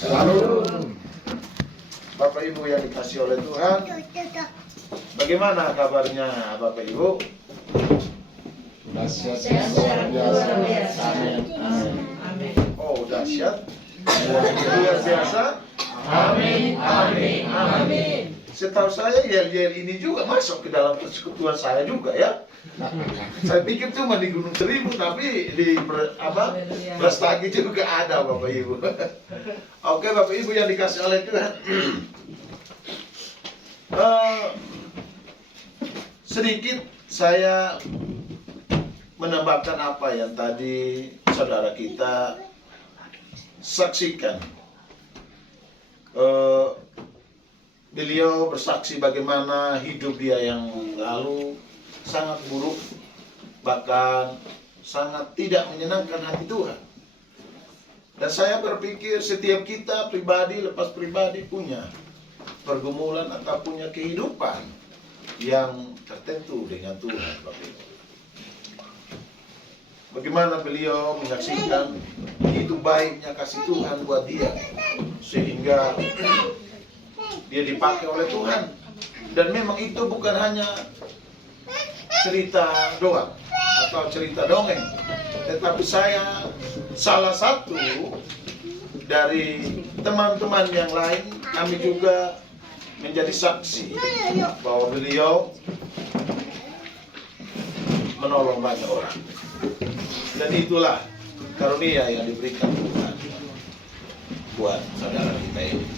Shalom. Bapak Ibu yang dikasih oleh Tuhan, bagaimana kabarnya Bapak Ibu? Dahsyat, luar biasa. Amin. Oh, dahsyat, luar biasa. Amin. Amin. Amin. Setahu saya yel-yel ini juga masuk ke dalam persekutuan saya juga ya. Saya pikir cuma di Gunung Seribu, tapi di Brastagi juga ada Bapak Ibu. Oke Bapak Ibu yang dikasih oleh Tuhan. Sedikit saya menambahkan apa yang tadi saudara kita saksikan. Beliau bersaksi bagaimana hidup dia yang lalu sangat buruk, bahkan sangat tidak menyenangkan hati Tuhan. Dan saya berpikir setiap kita pribadi lepas pribadi punya pergumulan atau punya kehidupan yang tertentu dengan Tuhan, Bapak Ibu. Bagaimana beliau menyaksikan itu baiknya kasih Tuhan buat dia, sehingga dia dipakai oleh Tuhan. Dan memang itu bukan hanya cerita doang atau cerita dongeng, tetapi saya salah satu dari teman-teman yang lain, kami juga menjadi saksi bahwa beliau menolong banyak orang. Dan itulah karunia yang diberikan Tuhan buat saudara kita ini.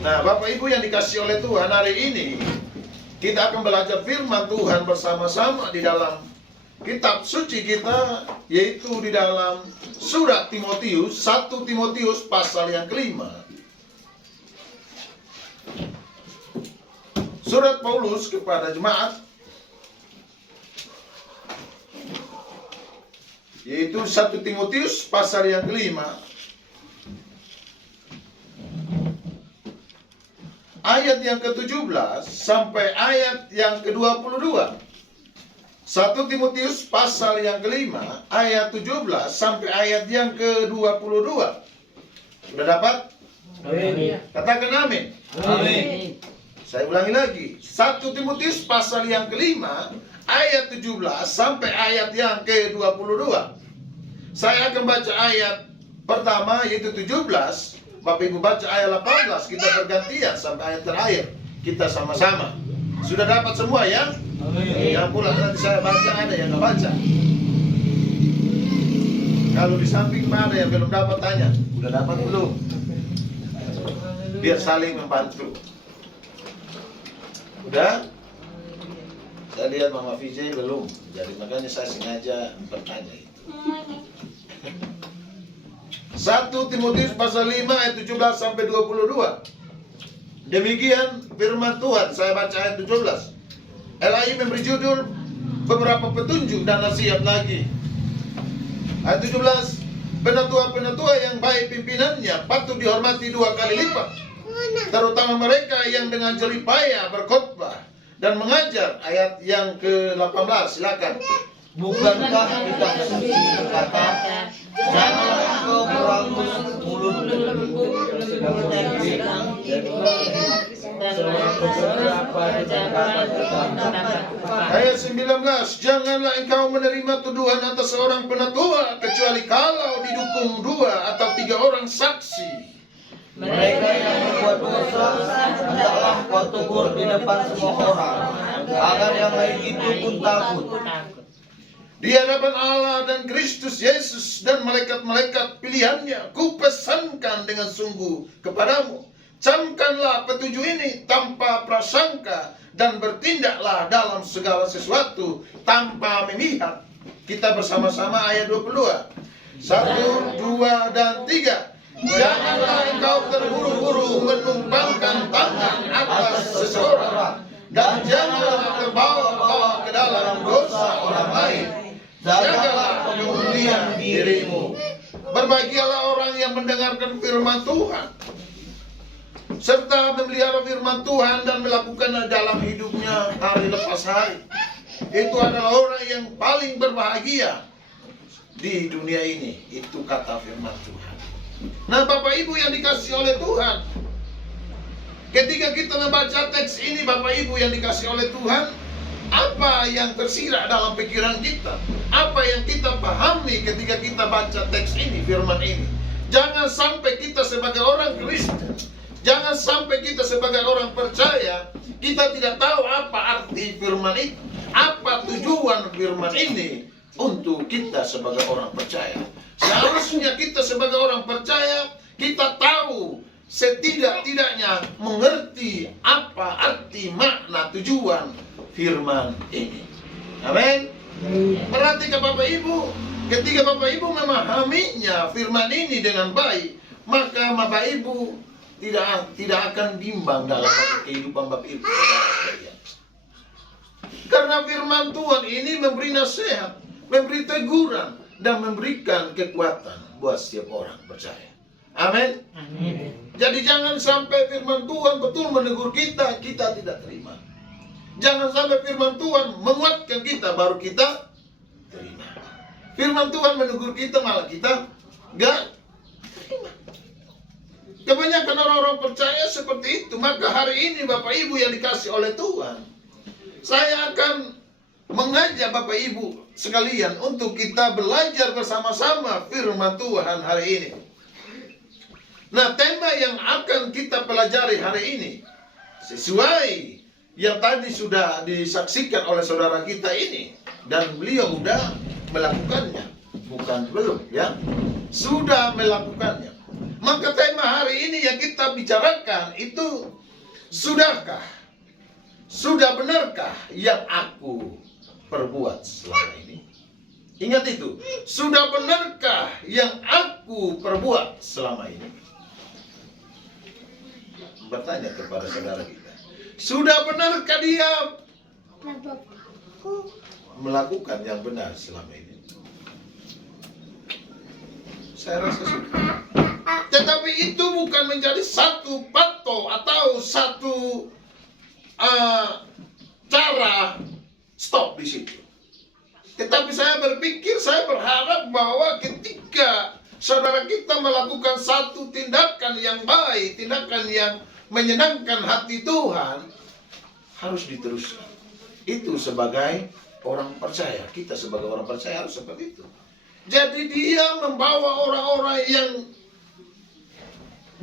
Nah, Bapak Ibu yang dikasih oleh Tuhan, hari ini kita akan belajar firman Tuhan bersama-sama di dalam kitab suci kita, yaitu di dalam surat Timotius, 1 Timotius pasal yang kelima. Surat Paulus kepada jemaat, yaitu 1 Timotius pasal yang kelima, ayat yang ke-17 sampai ayat yang ke-22. 1 Timotius pasal yang kelima, ayat 17 sampai ayat yang ke-22. Sudah dapat? Amin. Katakan amin. Amin. Saya ulangi lagi. 1 Timotius pasal yang kelima, ayat 17 sampai ayat yang ke-22. Saya akan baca ayat pertama, yaitu 17. Bapak Ibu baca ayat 18, kita bergantian sampai ayat terakhir. Kita sama-sama. Sudah dapat semua ya? Amin. Yang pulang nanti saya baca, ada yang nggak baca. Kalau di samping mana yang belum dapat tanya, udah dapat belum? Biar saling membantu. Udah? Saya lihat Mama Vijay belum, jadi makanya saya sengaja bertanya itu. 1 Timotius pasal 5 ayat 17 sampai 22. Demikian firman Tuhan, saya baca ayat 17. LAI memberi judul beberapa petunjuk dan nasihat lagi. Ayat 17, penatua-penatua yang baik pimpinannya patut dihormati 2 kali lipat, terutama mereka yang dengan jerih payah berkhotbah dan mengajar. Ayat yang ke-18, silakan. Bukankah kita suci berkata, janganlah engkau berangus mulutmu sedang berbilang Ayat 19, janganlah engkau menerima tuduhan atas seorang penatua kecuali kalau didukung 2 atau 3 orang saksi. mereka yang membuat dosa hendaklah kau tegur di depan semua orang, agar yang lain itu pun takut. Di hadapan Allah dan Kristus Yesus dan malaikat-malaikat pilihannya, kupesankan dengan sungguh kepadamu, camkanlah petunjuk ini tanpa prasangka dan bertindaklah dalam segala sesuatu tanpa memihak. Kita bersama-sama ayat 22. 1, 2, dan 3. Janganlah engkau terburu-buru menumpangkan tangan atas seseorang, dan janganlah terbawa-bawa ke dalam dosa orang lain. Jagalah kemuliaan dirimu. Berbahagialah orang yang mendengarkan firman Tuhan, serta memelihara firman Tuhan dan melakukannya dalam hidupnya hari lepas hari. Itu adalah orang yang paling berbahagia di dunia ini. Itu kata firman Tuhan. Nah, Bapak Ibu yang dikasih oleh Tuhan, ketika kita membaca teks ini, Bapak Ibu yang dikasih oleh Tuhan, apa yang tersirat dalam pikiran kita? Apa yang kita pahami ketika kita baca teks ini, firman ini? Jangan sampai kita sebagai orang Kristen, jangan sampai kita sebagai orang percaya, kita tidak tahu apa arti firman itu, apa tujuan firman ini untuk kita sebagai orang percaya. Seharusnya kita sebagai orang percaya, kita tahu setidak-tidaknya mengerti apa arti, makna, tujuan firman ini. Amin. Perhatikan Bapak Ibu, ketika Bapak Ibu memahaminya firman ini dengan baik, maka Bapak Ibu tidak akan bimbang dalam kehidupan Bapak Ibu. Karena firman Tuhan ini memberi nasihat, memberi teguran, dan memberikan kekuatan buat setiap orang percaya. Amin. Jadi jangan sampai firman Tuhan betul menegur kita, kita tidak terima. Jangan sampai firman Tuhan menguatkan kita, baru kita terima. Firman Tuhan menegur kita, malah kita gak terima. Kebanyakan orang-orang percaya seperti itu. Maka hari ini Bapak Ibu yang dikasih oleh Tuhan, saya akan mengajak Bapak Ibu sekalian untuk kita belajar bersama-sama firman Tuhan hari ini. Nah, tema yang akan kita pelajari hari ini sesuai yang tadi sudah disaksikan oleh saudara kita ini, dan beliau sudah melakukannya, bukan belum ya, sudah melakukannya. Maka tema hari ini yang kita bicarakan itu, sudahkah, sudah benarkah yang aku perbuat selama ini? Ingat itu, sudah benarkah yang aku perbuat selama ini? Bertanya kepada saudara kita, sudah benarkah dia melakukan yang benar selama ini? Saya rasa sudah. Tetapi itu bukan menjadi satu patok atau satu cara stop di situ. Tetapi saya berpikir, saya berharap bahwa ketika saudara kita melakukan satu tindakan yang baik, tindakan yang menyenangkan hati Tuhan, harus diteruskan. Itu sebagai orang percaya, kita sebagai orang percaya harus seperti itu. Jadi dia membawa orang-orang yang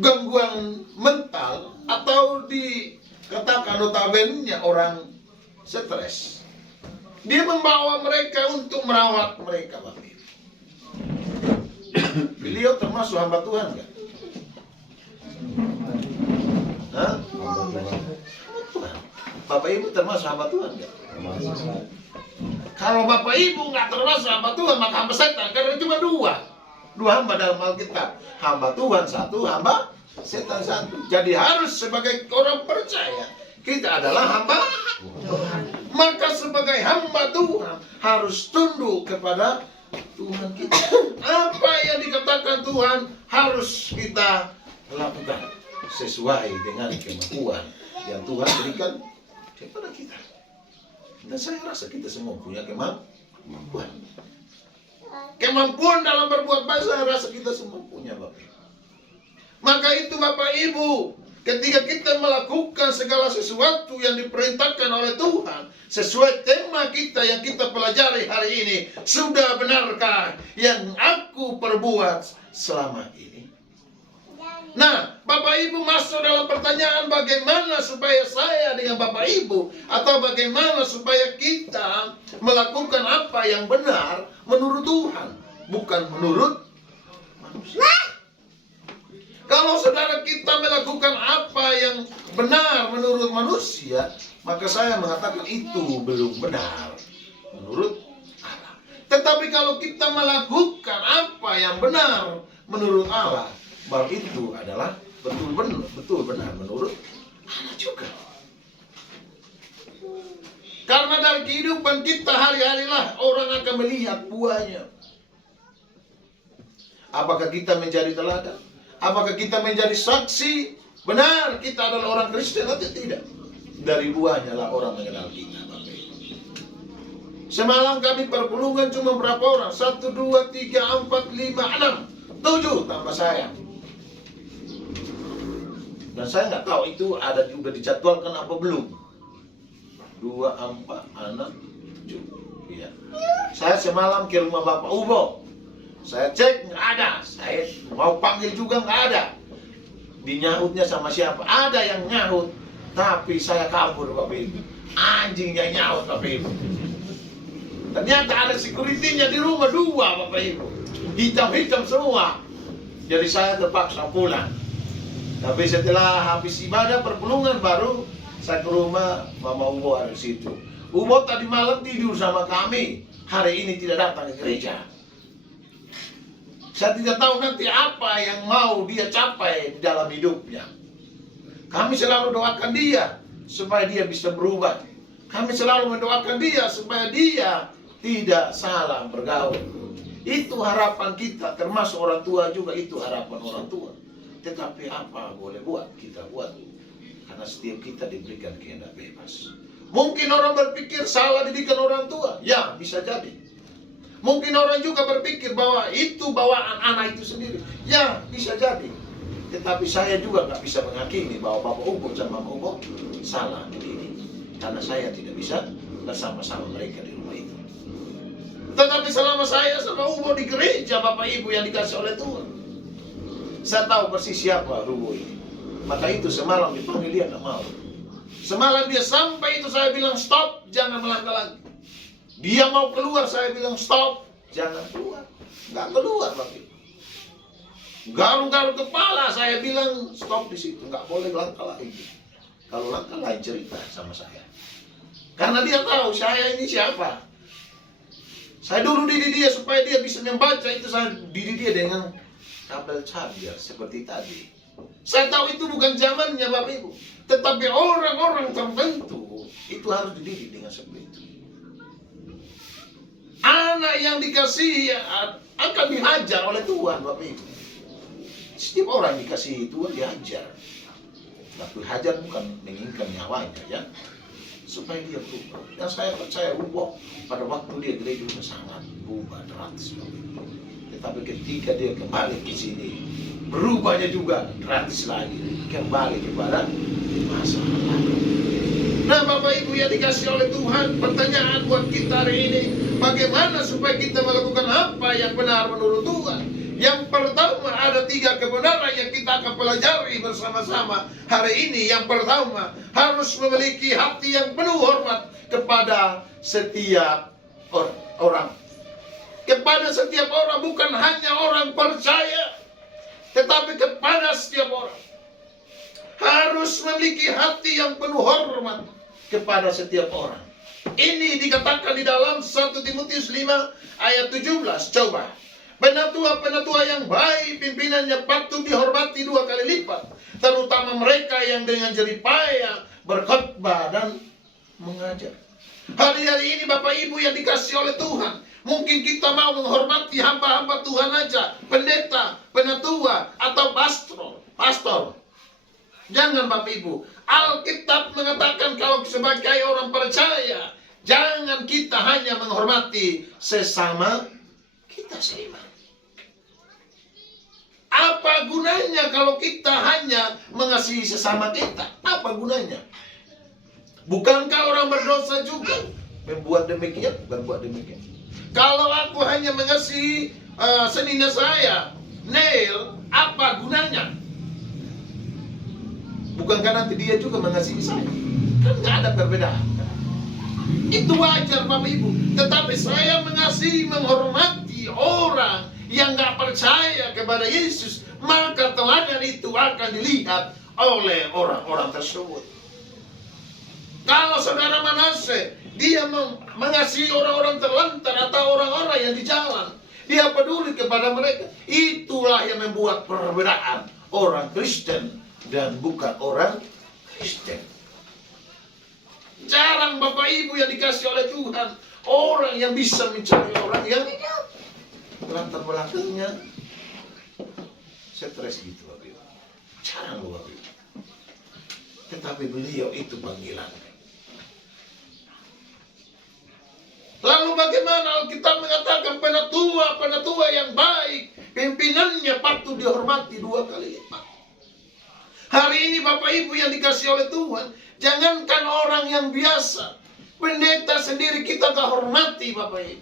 gangguan mental, atau dikatakan notabene orang stres. Dia membawa mereka untuk merawat mereka, Bapak Ibu. Beliau termasuk hamba Tuhan enggak? Hah? Tuhan. Bapak Ibu termasuk hamba Tuhan enggak? Kalau Bapak Ibu nggak termasuk hamba Tuhan, maka hamba setan. Karena cuma dua hamba dalam Alkitab. Hamba Tuhan satu, hamba setan satu. Jadi harus sebagai orang percaya, kita adalah hamba Tuhan. Maka sebagai hamba Tuhan harus tunduk kepada Tuhan kita. Apa yang dikatakan Tuhan harus kita lakukan sesuai dengan kemampuan yang Tuhan berikan kepada kita. Dan saya rasa kita semua punya kemampuan. Kemampuan dalam berbuat baik, saya rasa kita semua punya, Bapak. Maka itu Bapak Ibu, ketika kita melakukan segala sesuatu yang diperintahkan oleh Tuhan sesuai tema kita yang kita pelajari hari ini, sudah benarkah yang aku perbuat selama ini? Nah, Bapak Ibu masuk dalam pertanyaan, bagaimana supaya saya dengan Bapak Ibu, atau bagaimana supaya kita melakukan apa yang benar menurut Tuhan, bukan menurut manusia. Kalau saudara kita melakukan apa yang benar menurut manusia, maka saya mengatakan itu belum benar menurut Allah. Tetapi kalau kita melakukan apa yang benar menurut Allah, baru itu adalah betul benar menurut Allah juga. Karena dari kehidupan kita hari-harilah orang akan melihat buahnya. Apakah kita menjadi teladan? Apakah kita menjadi saksi benar kita adalah orang Kristen atau tidak? Dari buahnya lah orang mengenal kita, Bapak Ibu. Semalam kami perpulungan cuma berapa orang? 1, 2, 3, 4, 5, 6, 7 tambah saya. Dan saya nggak tahu itu ada juga dijadwalkan apa belum. 2, 4, 6, 7. Iya. Saya semalam ke rumah Bapak Ubo. Saya cek nggak ada. Saya mau panggil juga nggak ada. Dinyahutnya sama siapa? Ada yang nyahut. Tapi saya kabur Bapak Ibu. Anjingnya nyaut Bapak Ibu. Ternyata ada security-nya di rumah 2 Bapak Ibu. Hitam-hitam semua. Jadi saya terpaksa pulang. Tapi setelah habis ibadah perpulungan baru saya ke rumah Mama Ubo ada di situ. Ubo tadi malam tidur sama kami. Hari ini tidak datang ke gereja. Saya tidak tahu nanti apa yang mau dia capai di dalam hidupnya. Kami selalu doakan dia supaya dia bisa berubah. Kami selalu mendoakan dia supaya dia tidak salah bergaul. Itu harapan kita, termasuk orang tua juga itu harapan orang tua. Tetapi apa boleh buat, kita buat. Karena setiap kita diberikan kehendak bebas. Mungkin orang berpikir salah didikan orang tua. Ya, bisa jadi. Mungkin orang juga berpikir bahwa itu bawaan anak itu sendiri. Ya, bisa jadi. Tetapi saya juga nggak bisa menghakimi bahwa Bapak Ubo dan Mama Ubo salah dididik. Karena saya tidak bisa bersama-sama mereka di rumah itu. Tetapi selama saya sama Ubo di gereja Bapak Ibu yang dikasih oleh Tuhan, saya tahu persis siapa Ubo ini. Maka itu semalam dipanggil dia nggak mau. Semalam dia sampai itu saya bilang stop, jangan melangkah lagi. Dia mau keluar saya bilang stop, jangan keluar. Nggak keluar Bapak Ibu. Garung-garung kepala saya bilang stop di situ, nggak boleh langkah lagi. Kalau langkah lain cerita sama saya. Karena dia tahu saya ini siapa. Saya dulu didik dia supaya dia bisa membaca itu, saya didik dia dengan kabel charger seperti tadi. Saya tahu itu bukan zamannya Bapak Ibu. Tetapi orang-orang tertentu itu harus dididik dengan seperti itu. Anak yang dikasihi akan dihajar oleh Tuhan Bapak Ibu. Setiap orang dikasihi Tuhan dihajar. Tapi hajar bukan menginginkan nyawanya ya. Supaya dia berubah. Dan saya percaya Ubo pada waktu dia gereja sangat berubah drastis. Tetapi ketika dia kembali ke sini, berubahnya juga drastis lagi. Kembali kepada masa lalu. Nah Bapak Ibu yang dikasih oleh Tuhan, pertanyaan buat kita hari ini, bagaimana supaya kita melakukan apa yang benar menurut Tuhan? Yang pertama ada 3 kebenaran yang kita akan pelajari bersama-sama hari ini. Yang pertama harus memiliki hati yang penuh hormat kepada setiap orang. Kepada setiap orang, bukan hanya orang percaya, tetapi kepada setiap orang. Harus memiliki hati yang penuh hormat kepada setiap orang. Ini dikatakan di dalam 1 Timotius 5 ayat 17. Coba. Penatua-penatua yang baik pimpinannya patut dihormati 2 kali lipat, terutama mereka yang dengan jerih payah berkhotbah dan mengajar. Hari-hari ini Bapak Ibu yang dikasih oleh Tuhan, mungkin kita mau menghormati hamba-hamba Tuhan aja, pendeta, penatua atau pastor. Jangan Bapak Ibu. Alkitab mengatakan kalau sebagai orang percaya, jangan kita hanya menghormati sesama kita seiman. Apa gunanya kalau kita hanya mengasihi sesama kita? Apa gunanya? Bukankah orang berdosa juga berbuat demikian? Kalau aku hanya mengasihi senina saya, Neil, apa gunanya? Bukankah nanti dia juga mengasihi saya? Kan nggak ada perbedaan. Itu wajar Bapak Ibu. Tetapi saya mengasihi, menghormati orang yang nggak percaya kepada Yesus, maka teladan itu akan dilihat oleh orang-orang tersebut. Kalau saudara Manase, dia mengasihi orang-orang terlantar atau orang-orang yang di jalan, dia peduli kepada mereka, itulah yang membuat perbedaan orang Kristen dan bukan orang Kristen. Jarang Bapak Ibu yang dikasih oleh Tuhan orang yang bisa mencari orang yang latar belakangnya stres gitu Bapak Ibu. Jarang Bapak Ibu. Tetapi beliau itu panggilan. Lalu bagaimana Alkitab mengatakan penatua yang baik, pimpinannya patut dihormati 2 kali lipat. Hari ini Bapak Bapak Ibu yang dikasih oleh Tuhan, jangankan orang yang biasa, pendeta sendiri kita gak hormati Bapak Ibu.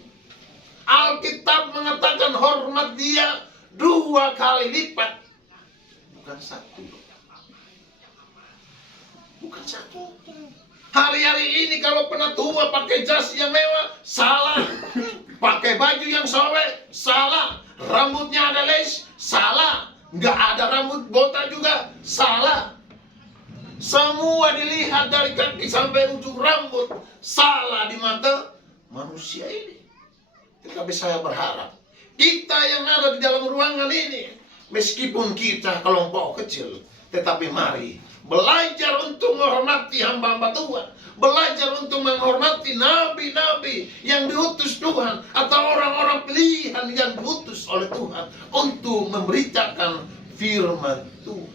Alkitab mengatakan hormat dia 2 kali lipat, bukan 1. Bukan 1. Hari-hari ini kalau penatua pakai jas yang mewah, salah. Pakai baju yang sobek, salah. Rambutnya ada lace, salah. Nggak ada rambut botak juga, salah. Semua dilihat dari kaki sampai ujung rambut, salah di mata manusia ini. Tetapi saya berharap kita yang ada di dalam ruangan ini, meskipun kita kelompok kecil, tetapi mari belajar untuk menghormati hamba-hamba Tuhan. Belajar untuk menghormati nabi-nabi yang diutus Tuhan, atau orang-orang pilihan yang diutus oleh Tuhan untuk memberitakan firman Tuhan.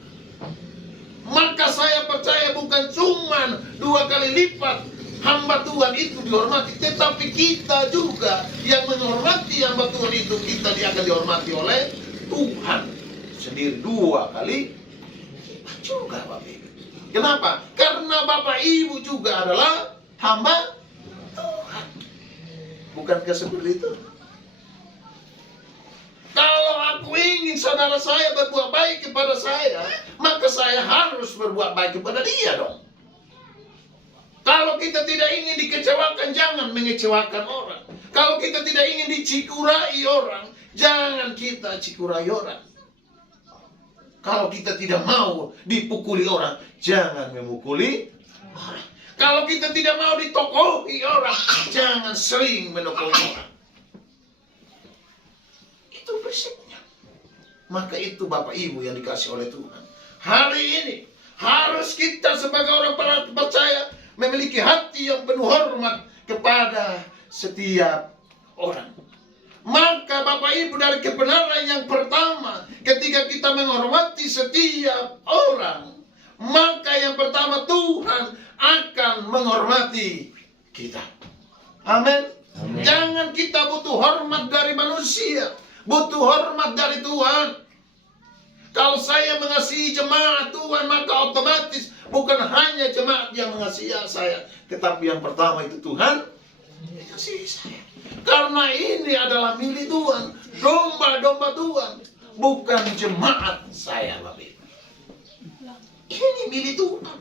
Maka saya percaya bukan cuma 2 kali lipat hamba Tuhan itu dihormati, tetapi kita juga yang menghormati hamba Tuhan itu, kita akan dihormati oleh Tuhan sendiri 2 kali juga Bapak Ibu. Kenapa? Karena Bapak Ibu juga adalah hamba Tuhan. Bukankah seperti itu? Kalau aku ingin saudara saya berbuat baik kepada saya, maka saya harus berbuat baik kepada dia dong. Kalau kita tidak ingin dikecewakan, jangan mengecewakan orang. Kalau kita tidak ingin dicikurai orang, jangan kita cikurai orang. Kalau kita tidak mau dipukuli orang, jangan memukuli orang. Kalau kita tidak mau ditokohi orang, jangan sering menokohi orang. Itu prinsipnya. Maka itu Bapak Ibu yang dikasih oleh Tuhan. Hari ini harus kita sebagai orang percaya memiliki hati yang penuh hormat kepada setiap orang. Maka Bapak Ibu, dari kebenaran yang pertama, ketika kita menghormati setiap orang, maka yang pertama Tuhan akan menghormati kita. Amin. Jangan kita butuh hormat dari manusia, butuh hormat dari Tuhan. Kalau saya mengasihi jemaat Tuhan, maka otomatis bukan hanya jemaat yang mengasihi saya, tetapi yang pertama itu Tuhan mengasihi saya. Karena ini adalah milik Tuhan, domba-domba Tuhan, bukan jemaat saya Bapak Ibu. Ini milik Tuhan.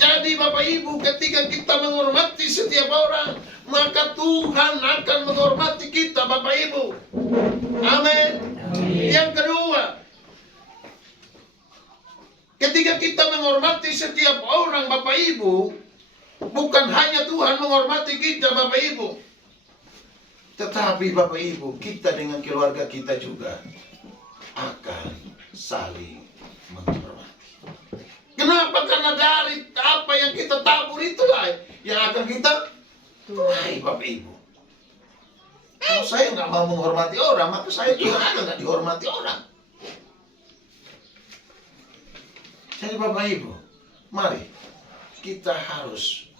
Jadi Bapak Ibu, ketika kita menghormati setiap orang, maka Tuhan akan menghormati kita Bapak Ibu. Amin. Yang kedua, ketika kita menghormati setiap orang Bapak Ibu, bukan hanya Tuhan menghormati kita Bapak Ibu, tetapi Bapak Ibu, kita dengan keluarga kita juga akan saling menghormati. Kenapa? Karena dari apa yang kita tabur itulah yang akan kita tuai Bapak Ibu. Kalau saya nggak mau menghormati orang, maka saya juga akan nggak dihormati orang. Jadi Bapak Ibu, mari kita harus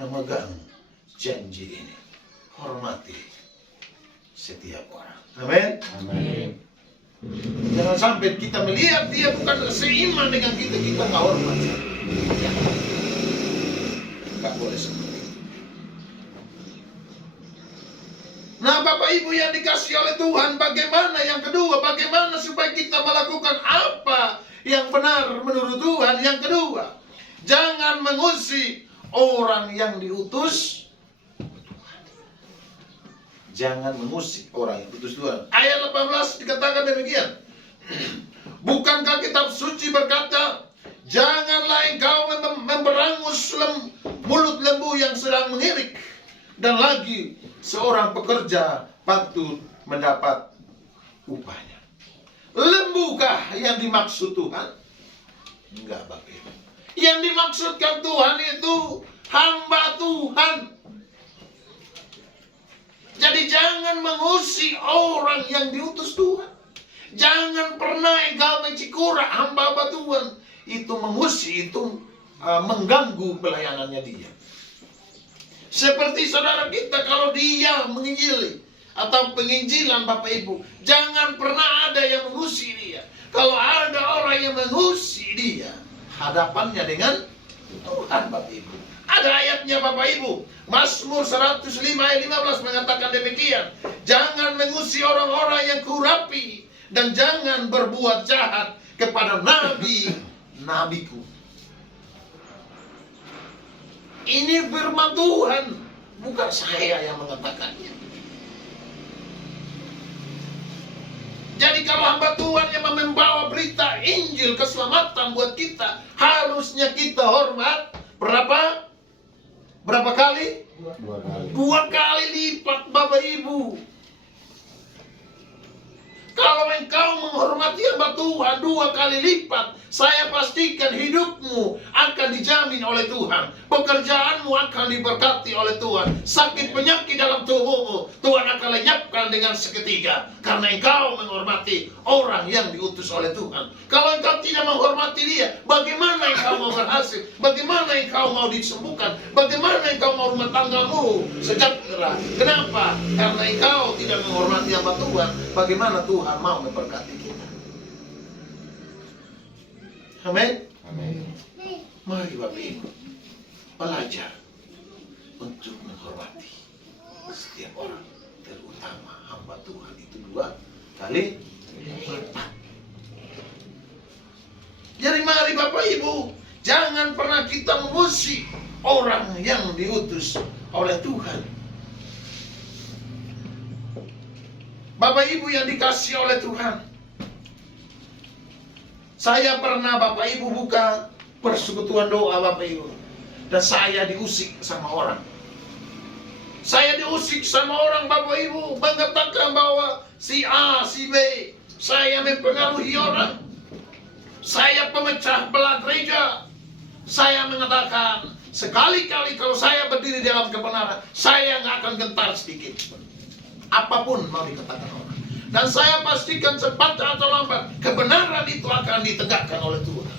memegang janji ini. Hormati setiap orang. Amin. Amin. Jangan sampai kita melihat dia bukan seiman dengan kita, kita nggak hormat. Nggak boleh seperti itu. Nah Bapak Ibu yang dikasih oleh Tuhan, bagaimana yang kedua? Bagaimana supaya kita melakukan apa yang benar menurut Tuhan? Yang kedua, jangan mengusik orang yang diutus Tuhan. Jangan mengusik orang yang diutus Tuhan. Ayat 18 dikatakan demikian. Bukankah kitab suci berkata, janganlah engkau memberangus mulut lembu yang sedang mengirik, dan lagi seorang pekerja patut mendapat upahnya. Lembukah yang dimaksud Tuhan? Enggak Bapak Ibu. Yang dimaksudkan Tuhan itu hamba Tuhan. Jadi jangan mengusik orang yang diutus Tuhan. Jangan pernah engkau mencikura hamba-hamba Tuhan. Itu mengusik, itu mengganggu pelayanannya dia. Seperti saudara kita kalau dia menginjili atau penginjilan Bapak Ibu, jangan pernah ada yang mengusik dia. Kalau ada orang yang mengusik hadapannya dengan Tuhan, Bapak Ibu. Ada ayatnya Bapak Ibu. Mazmur 105 ayat 15 mengatakan demikian. Jangan mengusir orang-orang yang kurapi, dan jangan berbuat jahat kepada nabi-nabiku. Ini firman Tuhan, bukan saya yang mengatakannya. Jadi kalau hamba Tuhan yang membawa berita Injil keselamatan buat kita, harusnya kita hormat berapa kali? 2 kali. 2 kali lipat, Bapak Ibu. Kalau engkau menghormati hamba Tuhan 2 kali lipat, saya pastikan hidupmu akan dijamin oleh Tuhan. Pekerjaanmu akan diberkati oleh Tuhan. Sakit penyakit dalam tubuhmu Tuhan akan lenyapkan dengan seketika, karena engkau menghormati orang yang diutus oleh Tuhan. Kalau engkau tidak menghormati dia, bagaimana engkau mau berhasil? Bagaimana engkau mau disembuhkan? Bagaimana engkau mau rumah tanggamu sejahtera? Kenapa? Karena engkau tidak menghormati hamba Tuhan. Bagaimana Tuhan mau memberkati kita? Amin. Amin. Mari Bapak Ibu belajar untuk menghormati setiap orang, terutama hamba Tuhan itu 2 kali lipat. Jadi mari Bapak Ibu, jangan pernah kita memuji orang yang diutus oleh Tuhan. Bapak Ibu yang dikasihi oleh Tuhan, saya pernah Bapak Ibu buka persekutuan doa Bapak Ibu, dan saya diusik sama orang. Saya diusik sama orang Bapak Ibu, mengatakan bahwa si A, si B, saya mempengaruhi orang. Saya pemecah belah gereja. Saya mengatakan, sekali-kali kalau saya berdiri dalam kebenaran, saya nggak akan gentar sedikit. Apapun mau dikatakan orang. Dan saya pastikan cepat atau lambat, kebenaran itu akan ditegakkan oleh Tuhan.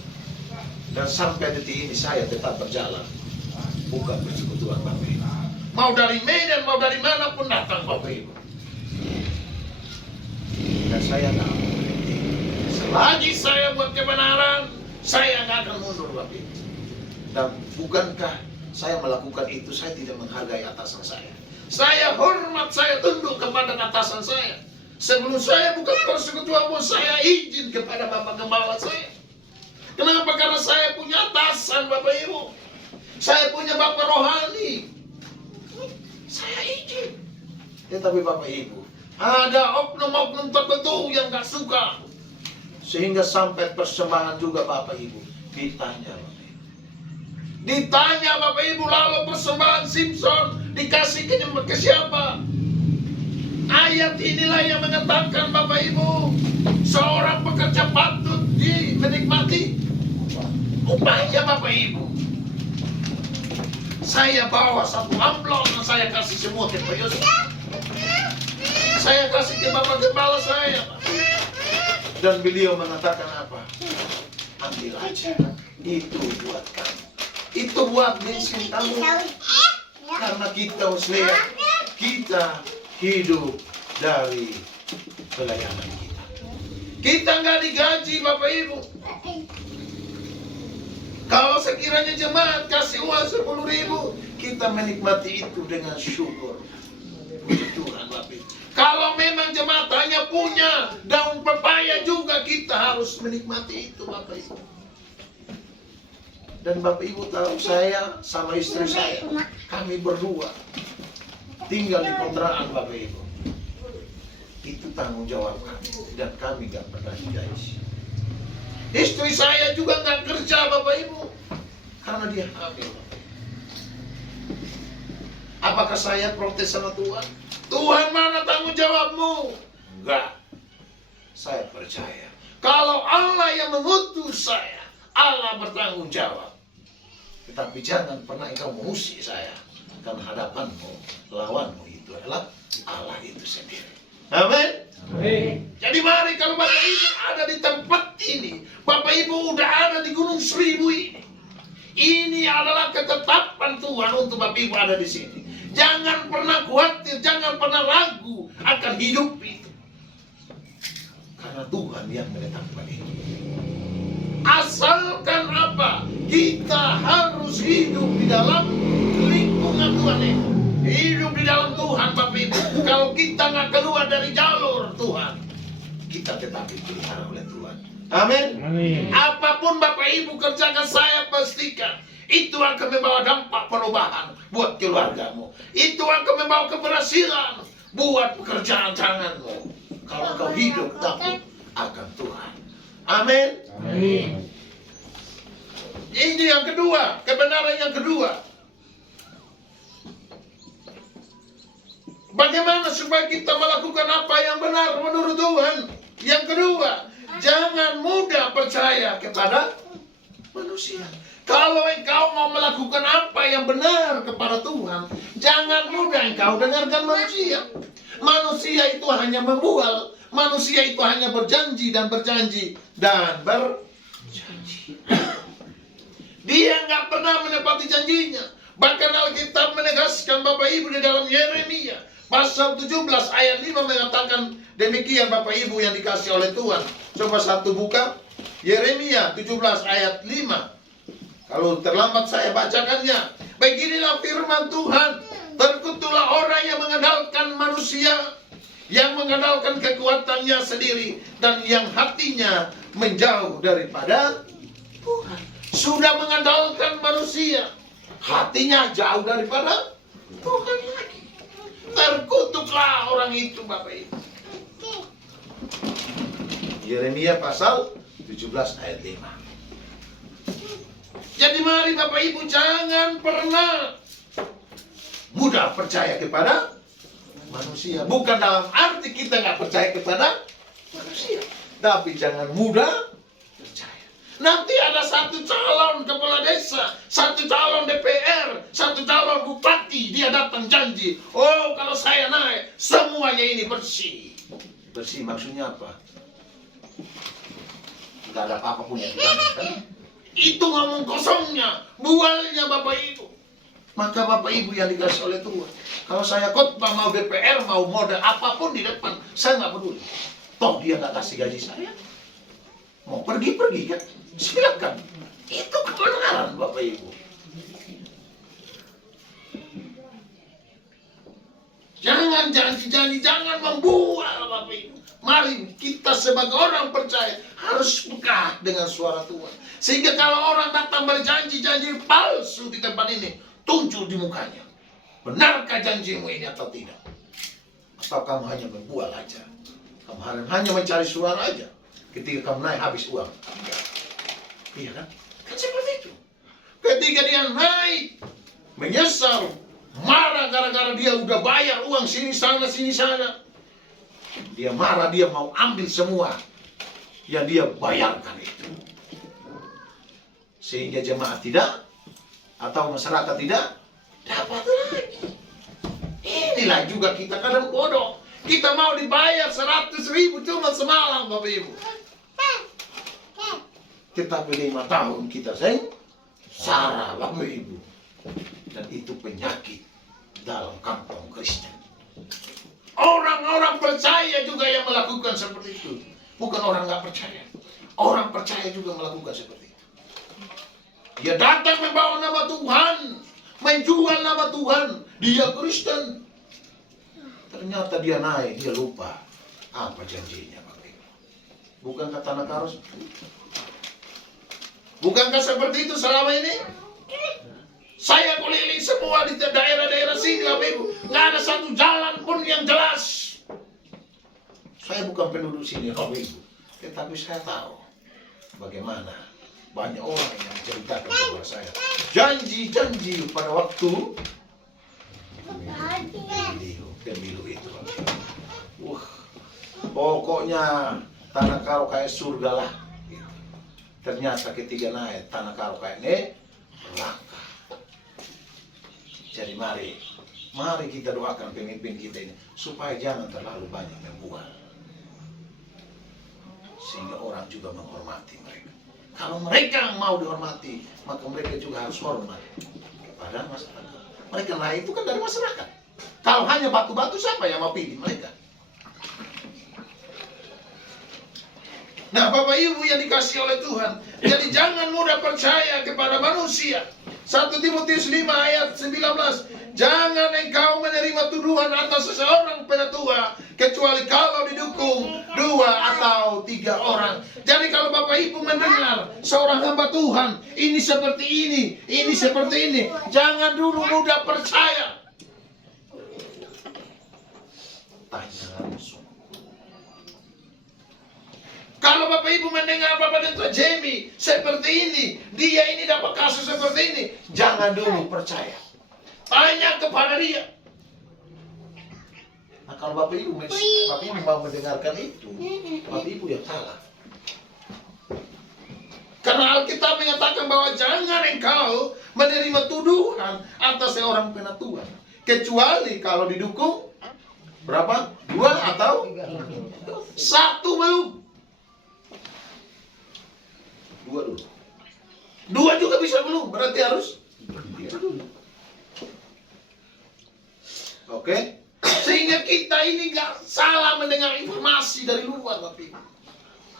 Dan sampai detik ini saya tetap berjalan, bukan persekutuan Bapak Ibu. Mau dari Medan, mau dari mana pun datang Bapak Ibu. Dan saya tahu, selagi saya buat kebenaran, saya nggak akan mundur Bapak Ibu. Dan bukankah saya melakukan itu, saya tidak menghargai atasan saya. Saya hormat, saya tunduk kepada atasan saya. Sebelum saya bukan persekutuan pun, saya izin kepada Bapak Gembala saya. Kenapa? Karena saya punya atasan Bapak Ibu. Saya punya Bapak rohani. Saya izin. Tetapi Bapak Ibu, ada oknum-oknum tertentu yang gak suka. Sehingga sampai persembahan juga Bapak Ibu ditanya Bapak Ibu. Ditanya Bapak Ibu, lalu persembahan Simpson dikasih ke siapa? Ayat inilah yang mengatakan Bapak Ibu, seorang pekerja patut menikmati upahnya Bapak Ibu. Saya bawa 1 amplop dan saya kasih semua ke Pak Yusuf. Saya kasih ke Bapak Gembala saya. Dan beliau mengatakan apa? Ambil aja. Itu buat kamu. Itu buat bensin kamu. Karena kita harus lihat, kita hidup dari pelayanan kita. Kita nggak digaji Bapak Ibu. Kalau sekiranya jemaat kasih uang 10.000, kita menikmati itu dengan syukur. Puji Tuhan Bapak Ibu. Kalau memang jemaat hanya punya daun pepaya juga, kita harus menikmati itu Bapak Ibu. Dan Bapak Ibu tahu, saya sama istri saya, kami berdua tinggal di kontrakan Bapak Ibu. Itu tanggung jawab kami, dan kami gak pernah digaji. Istri saya juga gak kerja Bapak Ibu, karena dia hamil. Apakah saya protes sama Tuhan? Tuhan, mana tanggung jawabmu? Enggak. Saya percaya, kalau Allah yang mengutus saya, Allah bertanggung jawab. Tetapi jangan pernah engkau mengusik saya, karena hadapanmu, lawanmu itu adalah Allah itu sendiri. Amin. Amin. Jadi mari, kalau Bapak Ibu ada di tempat ini, Bapak Ibu udah ada di Gunung Seribu ini, ini adalah ketetapan Tuhan untuk Bapak Ibu ada di sini. Jangan pernah khawatir, jangan pernah ragu akan hidup itu, karena Tuhan yang menetapkan itu. Asalkan apa? Kita harus hidup di dalam lingkungan Tuhan ini. Hidup di dalam Tuhan, Bapak Ibu. Kalau kita nggak keluar dari jalur Tuhan, kita tetap dipelihara oleh Tuhan. Amin. Amin. Apapun Bapak Ibu kerjakan, saya pastikan itu akan membawa dampak perubahan buat keluargamu. Itu akan membawa keberhasilan buat pekerjaan tanganmu. Kalau kau hidup takut akan Tuhan. Amin. Amin. Ini yang kedua, kebenaran yang kedua. Bagaimana supaya kita melakukan apa yang benar menurut Tuhan? Yang kedua, jangan mudah percaya kepada manusia. Kalau engkau mau melakukan apa yang benar kepada Tuhan, jangan mudah engkau dengarkan manusia. Manusia itu hanya membual, manusia itu hanya berjanji dan berjanji dan berjanji. Dia nggak pernah menepati janjinya. Bahkan Alkitab menegaskan Bapak Ibu di dalam Yeremia pasal 17 ayat 5 mengatakan demikian Bapak Ibu yang dikasih oleh Tuhan. Coba satu buka Yeremia 17 ayat 5. Kalau terlambat saya bacakannya. Beginilah firman Tuhan. Terkutuklah orang yang mengandalkan manusia, yang mengandalkan kekuatannya sendiri, dan yang hatinya menjauh daripada Tuhan. Sudah mengandalkan manusia, hatinya jauh daripada Tuhan lagi. Terkutuklah orang itu, Bapak Ibu. Yeremia pasal 17 ayat 5. Jadi mari Bapak Ibu jangan pernah mudah percaya kepada manusia. Bukan dalam arti kita nggak percaya kepada manusia, tapi jangan mudah percaya. Nanti ada satu calon kepala desa, satu calon DPR, satu calon bupati, dia datang janji, oh kalau saya naik, semuanya ini bersih. Bersih maksudnya apa? Tidak ada apa-apa punya di sana, kan? Itu ngomong kosongnya, bualnya Bapak Ibu. Maka Bapak Ibu yang dikasih oleh Tuhan, kalau saya khotbah mau DPR, mau modal apapun di depan, saya nggak peduli. Toh dia nggak kasih gaji saya, mau pergi-pergi kan? Silakan. Itu kebenaran Bapak Ibu. Jangan janji-janji, jangan membual Bapak Ibu. Mari kita sebagai orang percaya harus peka dengan suara Tuhan. Sehingga kalau orang datang berjanji-janji palsu di tempat ini, tunjuk di mukanya. Benarkah janjimu ini atau tidak? Atau kamu hanya membual aja? Kamu hanya mencari suara aja? Ketika kamu naik habis uang. Iya kan? Kan seperti itu. Ketika dia naik, menyesal, marah gara-gara dia udah bayar uang sini sana. Dia marah, dia mau ambil semua yang dia bayarkan itu. Sehingga jemaat tidak, atau masyarakat tidak dapat lagi. Inilah juga kita kadang bodoh. Kita mau dibayar 100.000 cuma semalam Bapak Ibu. Tetapi 5 tahun kita sengsara Bapak Ibu. Dan itu penyakit dalam kampung Kristen. Orang-orang percaya juga yang melakukan seperti itu. Bukan orang nggak percaya. Orang percaya juga melakukan seperti itu. Dia datang membawa nama Tuhan, menjual nama Tuhan. Dia Kristen. Ternyata dia naik, dia lupa apa janjinya Bapak Ibu. Bukankah tanah Karos? Bukankah seperti itu selama ini? Saya keliling semua di daerah-daerah sini Bapak Ibu. Nggak ada satu jalan pun yang jelas. Saya bukan penduduk sini Bapak Ibu. Tetapi saya tahu bagaimana banyak orang yang ceritakan kepada saya. Janji-janji pada waktu pemilu itu. Pokoknya tanah Karo kayak surga lah. Ternyata ketika naik tanah Karo kayak ini neraka. Jadi mari kita doakan pemimpin kita ini supaya jangan terlalu banyak membual, sehingga orang juga menghormati mereka. Kalau mereka mau dihormati, maka mereka juga harus hormat kepada masyarakat. Mereka lain itu kan dari masyarakat. Kalau hanya batu-batu, siapa yang mau pilih mereka? Nah, Bapak Ibu yang dikasih oleh Tuhan, jadi jangan mudah percaya kepada manusia. 1 Timotius 5 ayat 19, jangan engkau menerima tuduhan atas seseorang penatua kecuali kalau didukung 2 atau 3 orang. Jadi kalau Bapak Ibu mendengar seorang hamba Tuhan, ini seperti ini seperti ini, jangan dulu mudah percaya. Tanya langsung. Kalau Bapak Ibu mendengar Bapak dan Tuan Jamie seperti ini, dia ini dapat kasus seperti ini, jangan dulu percaya. Tanya kepada dia. Nah, kalau Bapak Ibu mau mendengarkan itu, Bapak Ibu yang salah. Karena Alkitab mengatakan bahwa jangan engkau menerima tuduhan atas seorang penatua, kecuali kalau didukung berapa? 2 atau 1 belum. 2 dulu. 2 juga bisa belum, berarti harus 3 dulu. Oke? Sehingga kita ini gak salah mendengar informasi dari luar, tapi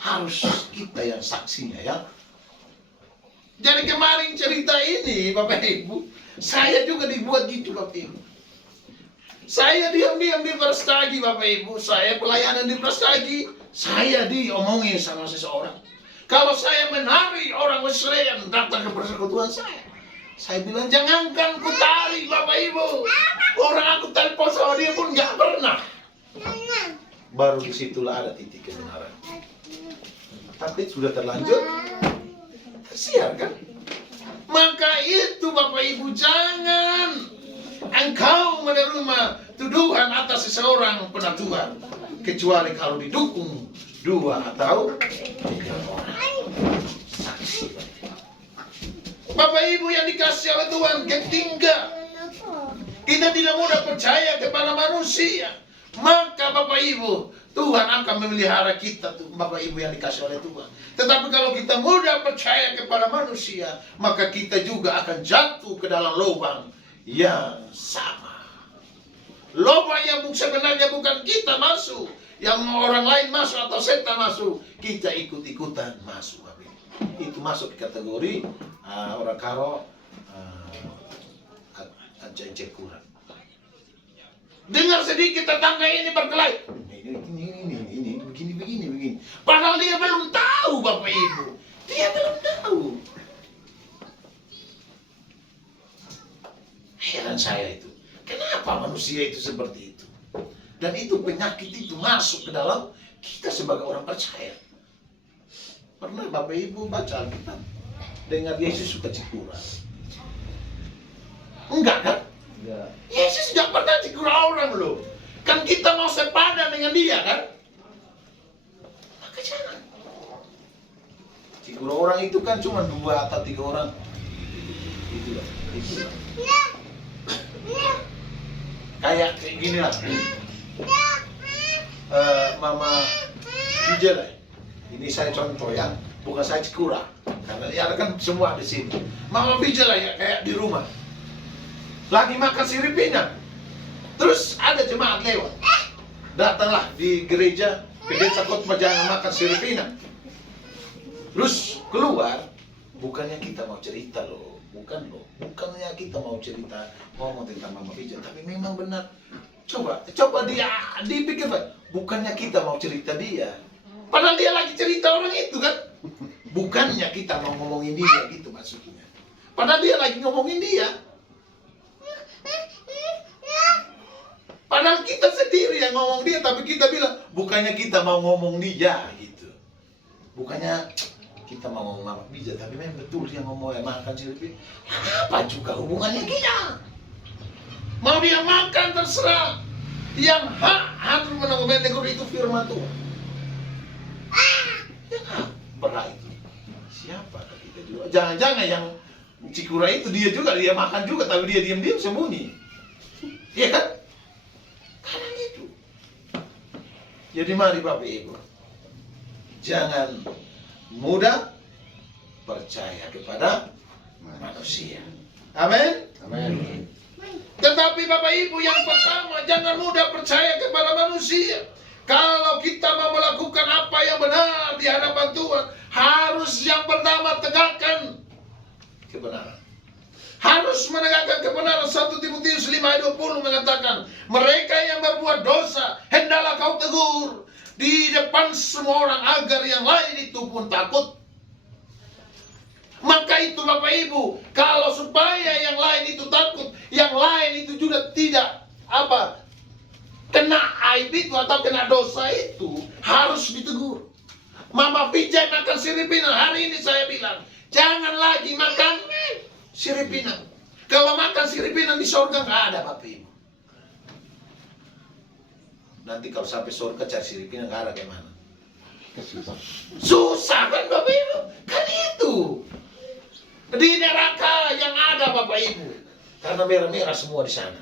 harus kita yang saksinya ya. Jadi kemarin cerita ini Bapak Ibu, saya juga dibuat gitu Bapak Ibu. Saya diam-diam di Prestagi Bapak Ibu, saya pelayanan di Prestagi, saya diomongin sama seseorang. Kalau saya menari orang Wesleyan datang ke persekutuan saya bilang jangankan ku tari Bapak Ibu, orang aku telepon sama dia pun nggak pernah. Baru disitulah ada titik kebenaran. Tapi sudah terlanjur tersiar kan? Maka itu Bapak Ibu, jangan engkau menerima tuduhan atas seseorang penatua, kecuali kalau didukung 2 atau 3 orang saksi. Bapak Ibu yang dikasih oleh Tuhan, ketiga, kita tidak mudah percaya kepada manusia. Maka Bapak Ibu, Tuhan akan memelihara kita tuh, Bapak Ibu yang dikasih oleh Tuhan. Tetapi kalau kita mudah percaya kepada manusia, maka kita juga akan jatuh ke dalam lubang yang sama. Lubang yang sebenarnya bukan kita masuk, yang orang lain masuk atau setan masuk, kita ikut-ikutan masuk. Itu masuk di kategori orang karo aja kurang. Dengar sedikit tetangga ini berkelahi. Ini begini. Padahal dia belum tahu Bapak Ibu. Dia belum tahu. Heran saya itu. Kenapa manusia itu seperti itu? Dan itu penyakit itu masuk ke dalam kita sebagai orang percaya. Pernah Bapak Ibu baca Alkitab dengar Yesus suka cikura? Enggak kan? Enggak. Yesus tidak pernah cikura orang loh. Kan kita mau sepadan dengan dia kan? Maka jangan. Cikura orang itu kan cuma 2 atau 3 orang. Itu loh. Kayak gini lah. Mama Bijela. Ini saya contoh ya, bukan saya cikura. Karena ya kan semua di sini. Mama Bijela ya kayak di rumah. Lagi makan siripina. Terus ada jemaat lewat. Datanglah di gereja, pendeta khotbah jangan makan siripina. Terus keluar, bukannya kita mau cerita loh. Bukannya kita mau cerita ngomong tentang Mama Bijela, tapi memang benar. Coba dia dipikir, bukannya kita mau cerita dia. Padahal dia lagi cerita orang itu kan. Bukannya kita mau ngomongin dia gitu maksudnya. Padahal dia lagi ngomongin dia. Padahal kita sendiri yang ngomong dia, tapi kita bilang bukannya kita mau ngomong dia gitu. Bukannya kita mau ngomong Mama Bijela, tapi memang betul dia ngomong makan siripin. Apa juga hubungannya kita? Mau dia makan terserah. Yang hak harus menegur itu firman Tuhan. Berat itu. Siapa kita juga? Jangan-jangan yang cikura itu dia makan juga, tapi dia diam-diam sembunyi. Iya kan? Karena itu. Jadi mari Bapak Ibu, jangan mudah percaya kepada manusia. Amin. Amin. Tetapi Bapak Ibu, yang pertama, jangan mudah percaya kepada manusia. Kalau kita mau melakukan apa yang benar di hadapan Tuhan, harus yang pertama tegakkan kebenaran. Harus menegakkan kebenaran. 1 Timotius 5:20 mengatakan, mereka yang berbuat dosa, hendaklah kau tegur di depan semua orang agar yang lain itu pun takut. Maka itu Bapak Ibu, kalau supaya yang lain itu takut, yang lain itu juga tidak kena aib itu atau kena dosa itu, harus ditegur. Mama Vijay makan sirip pinang, hari ini saya bilang, jangan lagi makan sirip pinang. Kalau makan sirip pinang di surga nggak ada Bapak Ibu. Nanti kalau sampai surga cari sirip pinang nggak ada kayak mana? Susah kan Bapak Ibu? Kan itu. Di neraka yang ada Bapak Ibu. Karena merah-merah semua di sana.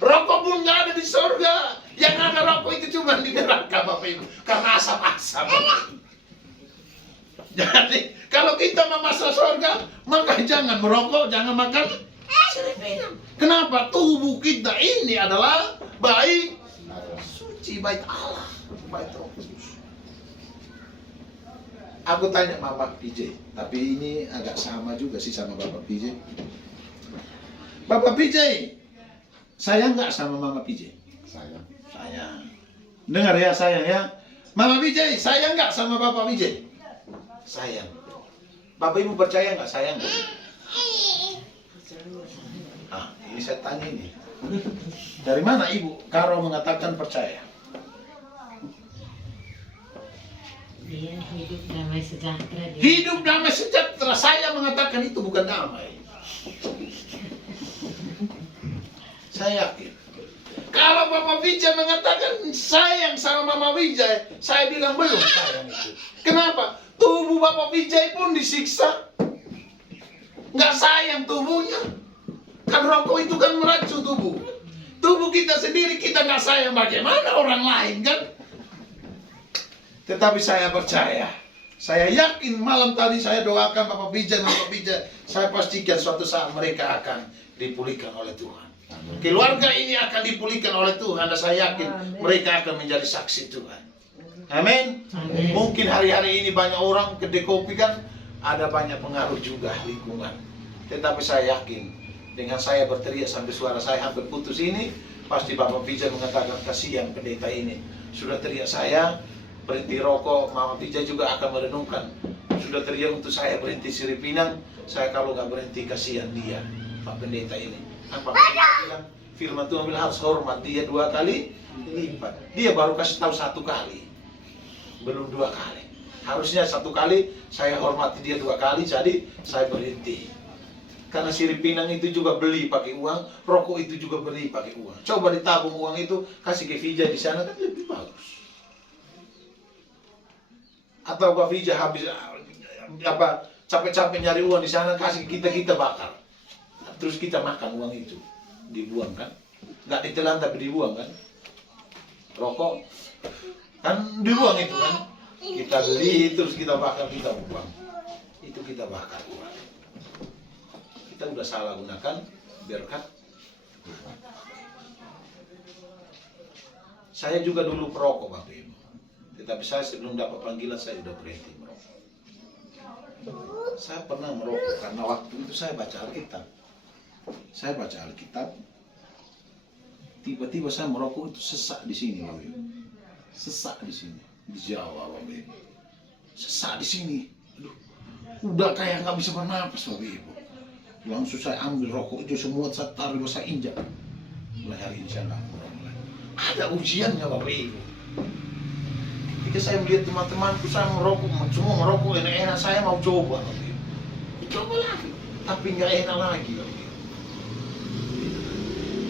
Rokok pun nggak ada di surga. Yang ada rokok itu cuma di neraka Bapak Ibu. Karena asap-asap. Jadi kalau kita mau masuk surga, maka jangan merokok, jangan makan sirip pinang. Kenapa? Tubuh kita ini adalah bait suci, bait Allah, bait Roh Kudus. Aku tanya Bapak PJ, tapi ini agak sama juga sih sama Bapak PJ. Bapak PJ, sayang nggak sama Mama PJ? Sayang. Sayang. Dengar ya sayang ya. Mama PJ, sayang nggak sama Bapak PJ? Sayang. Bapak Ibu percaya nggak sayang? Ah, ini saya tanya ini. Dari mana Ibu Karo mengatakan percaya? Dia hidup damai sejahtera. Hidup damai sejahtera. Saya mengatakan itu bukan damai. Saya yakin. Kalau Bapak Vijay mengatakan sayang sama Mama Vijay, saya bilang belum sayang itu. Kenapa? Tubuh Bapak Vijay pun disiksa. Nggak sayang tubuhnya. Kan rokok itu kan meracun tubuh. Tubuh kita sendiri kita nggak sayang, bagaimana orang lain kan? Tetapi saya percaya. Saya yakin malam tadi saya doakan Bapak Vijay, saya pastikan suatu saat mereka akan dipulihkan oleh Tuhan. Keluarga ini akan dipulihkan oleh Tuhan dan saya yakin mereka akan menjadi saksi Tuhan. Amin. Mungkin hari-hari ini banyak orang kedai kopi kan ada banyak pengaruh juga lingkungan. Tetapi saya yakin dengan saya berteriak sampai suara saya hampir putus ini, pasti Bapak Vijay mengatakan kasihan pendeta ini. Sudah teriak saya berhenti rokok, Mama Vijay juga akan merenungkan. Sudah teriak untuk saya berhenti sirip pinang, saya kalau nggak berhenti kasihan dia, Pak pendeta ini. Apa pendeta bilang? Firman Tuhan bilang harus hormat dia 2 kali lipat. Dia baru kasih tahu 1 kali. Belum 2 kali. Harusnya 1 kali saya hormati dia 2 kali, jadi saya berhenti. Karena sirip pinang itu juga beli pakai uang, rokok itu juga beli pakai uang. Coba ditabung uang itu kasih ke Vijay di sana kan lebih bagus. Atau Pak Vijay habis capek-capek nyari uang di sana kasih kita bakar. Terus kita makan uang itu, dibuang kan? Nggak ditelan tapi dibuang kan? Rokok kan dibuang itu kan? Kita beli terus kita bakar, kita buang. Itu kita bakar uang. Kita udah salah gunakan berkat. Saya juga dulu perokok Bapak Ibu. Tetapi saya sebelum dapat panggilan saya udah berhenti merokok. Saya pernah merokok karena waktu itu saya baca Alkitab. Saya baca Alkitab, tiba-tiba saya merokok itu sesak di sini, Bapak Ibu. Sesak di sini, di Jawa, Bapak Ibu. Sesak di sini, aduh, udah kayak nggak bisa bernapas, Bapak Ibu. Langsung saya ambil rokok itu semua, saya taruh, saya injak. Mulai hari ini saya nggak mulai. Ada ujiannya, Bapak Ibu. Ketika saya melihat teman-temanku saya merokok, semua merokok enak-enak, saya mau coba, Bapak Ibu. Coba lagi, tapi nggak enak lagi, Bapak Ibu.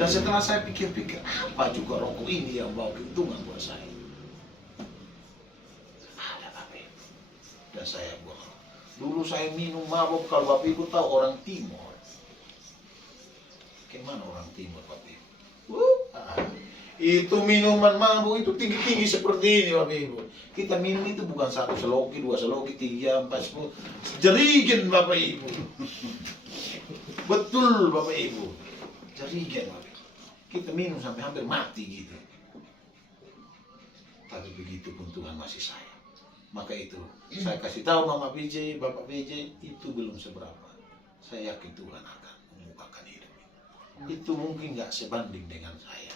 Dan setelah saya pikir-pikir, apa juga rokok ini yang bawa keuntungan buat saya? Ada Bapak Ibu. Dan saya buang. Dulu saya minum mabuk, kalau Bapak Ibu tahu orang Timur. Gimana orang Timur Bapak Ibu? Itu minuman mabuk itu tinggi-tinggi seperti ini Bapak Ibu. Kita minum itu bukan 1 seloki, 2 seloki, 3, 4, 10. Jerigen Bapak Ibu. Betul Bapak Ibu. Jerigen Bapak Ibu. Kita minum sampai hampir mati gitu. Tapi begitu pun Tuhan masih sayang. Maka itu saya kasih tahu Mama BJ, Bapak BJ, itu belum seberapa. Saya yakin Tuhan akan membukakan hidup. Itu mungkin nggak sebanding dengan saya.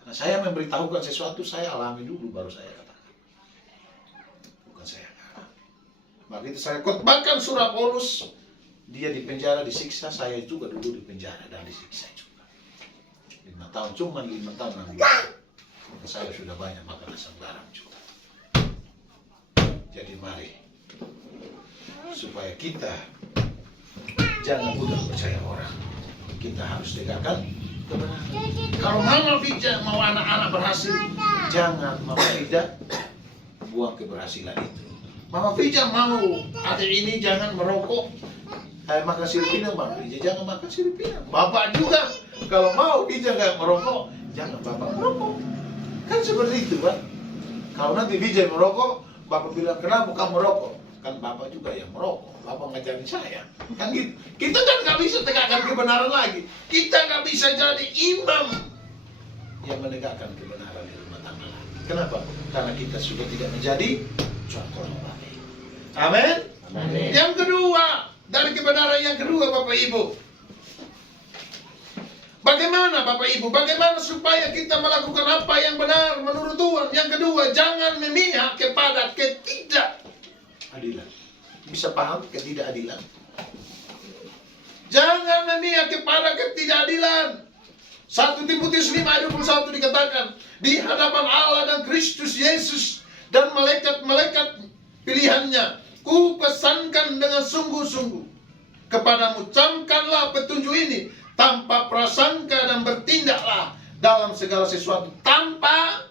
Karena saya memberitahukan sesuatu, saya alami dulu baru saya katakan. Bukan saya katakan. Maka itu saya khotbahkan surah Paulus. Dia di penjara disiksa, saya juga dulu di penjara dan disiksa juga. 5 tahun, cuma 5 tahun nanti. Maka saya sudah banyak makan asam garam juga. Jadi mari, supaya kita jangan mudah percaya orang. Kita harus tegakkan kebenaran. Kalau Mama Vija mau anak-anak berhasil, jangan Mama Vija buang keberhasilan itu. Mama Vija mau adik ini jangan merokok, makan siripinang, Mama Vija jangan makan siripinang. Bapak juga, kalau mau Vija nggak merokok, jangan Bapak merokok. Kan seperti itu, Pak. Kalau nanti Vija merokok, Bapak bilang, kenapa kamu merokok? Kan Bapak juga yang merokok. Bapak ngajarin saya. Kan gitu. Kita kan nggak bisa tegakkan kebenaran lagi. Kita nggak bisa jadi imam yang menegakkan kebenaran di rumah tangga lagi. Kenapa? Karena kita sudah tidak menjadi contoh lagi. Amin. Amin. Yang kedua, dari kebenaran yang kedua, Bapak Ibu. Bagaimana Bapak Ibu? Bagaimana supaya kita melakukan apa yang benar menurut Tuhan? Yang kedua, jangan memihak kepada ketidakadilan. Bisa paham ketidakadilan? Jangan memihak kepada ketidakadilan. 1 Timotius 5 ayat 21 dikatakan, di hadapan Allah dan Kristus Yesus dan malaikat-malaikat pilihannya, ku pesankan dengan sungguh-sungguh kepadamu, camkanlah petunjuk ini tanpa prasangka dan bertindaklah dalam segala sesuatu tanpa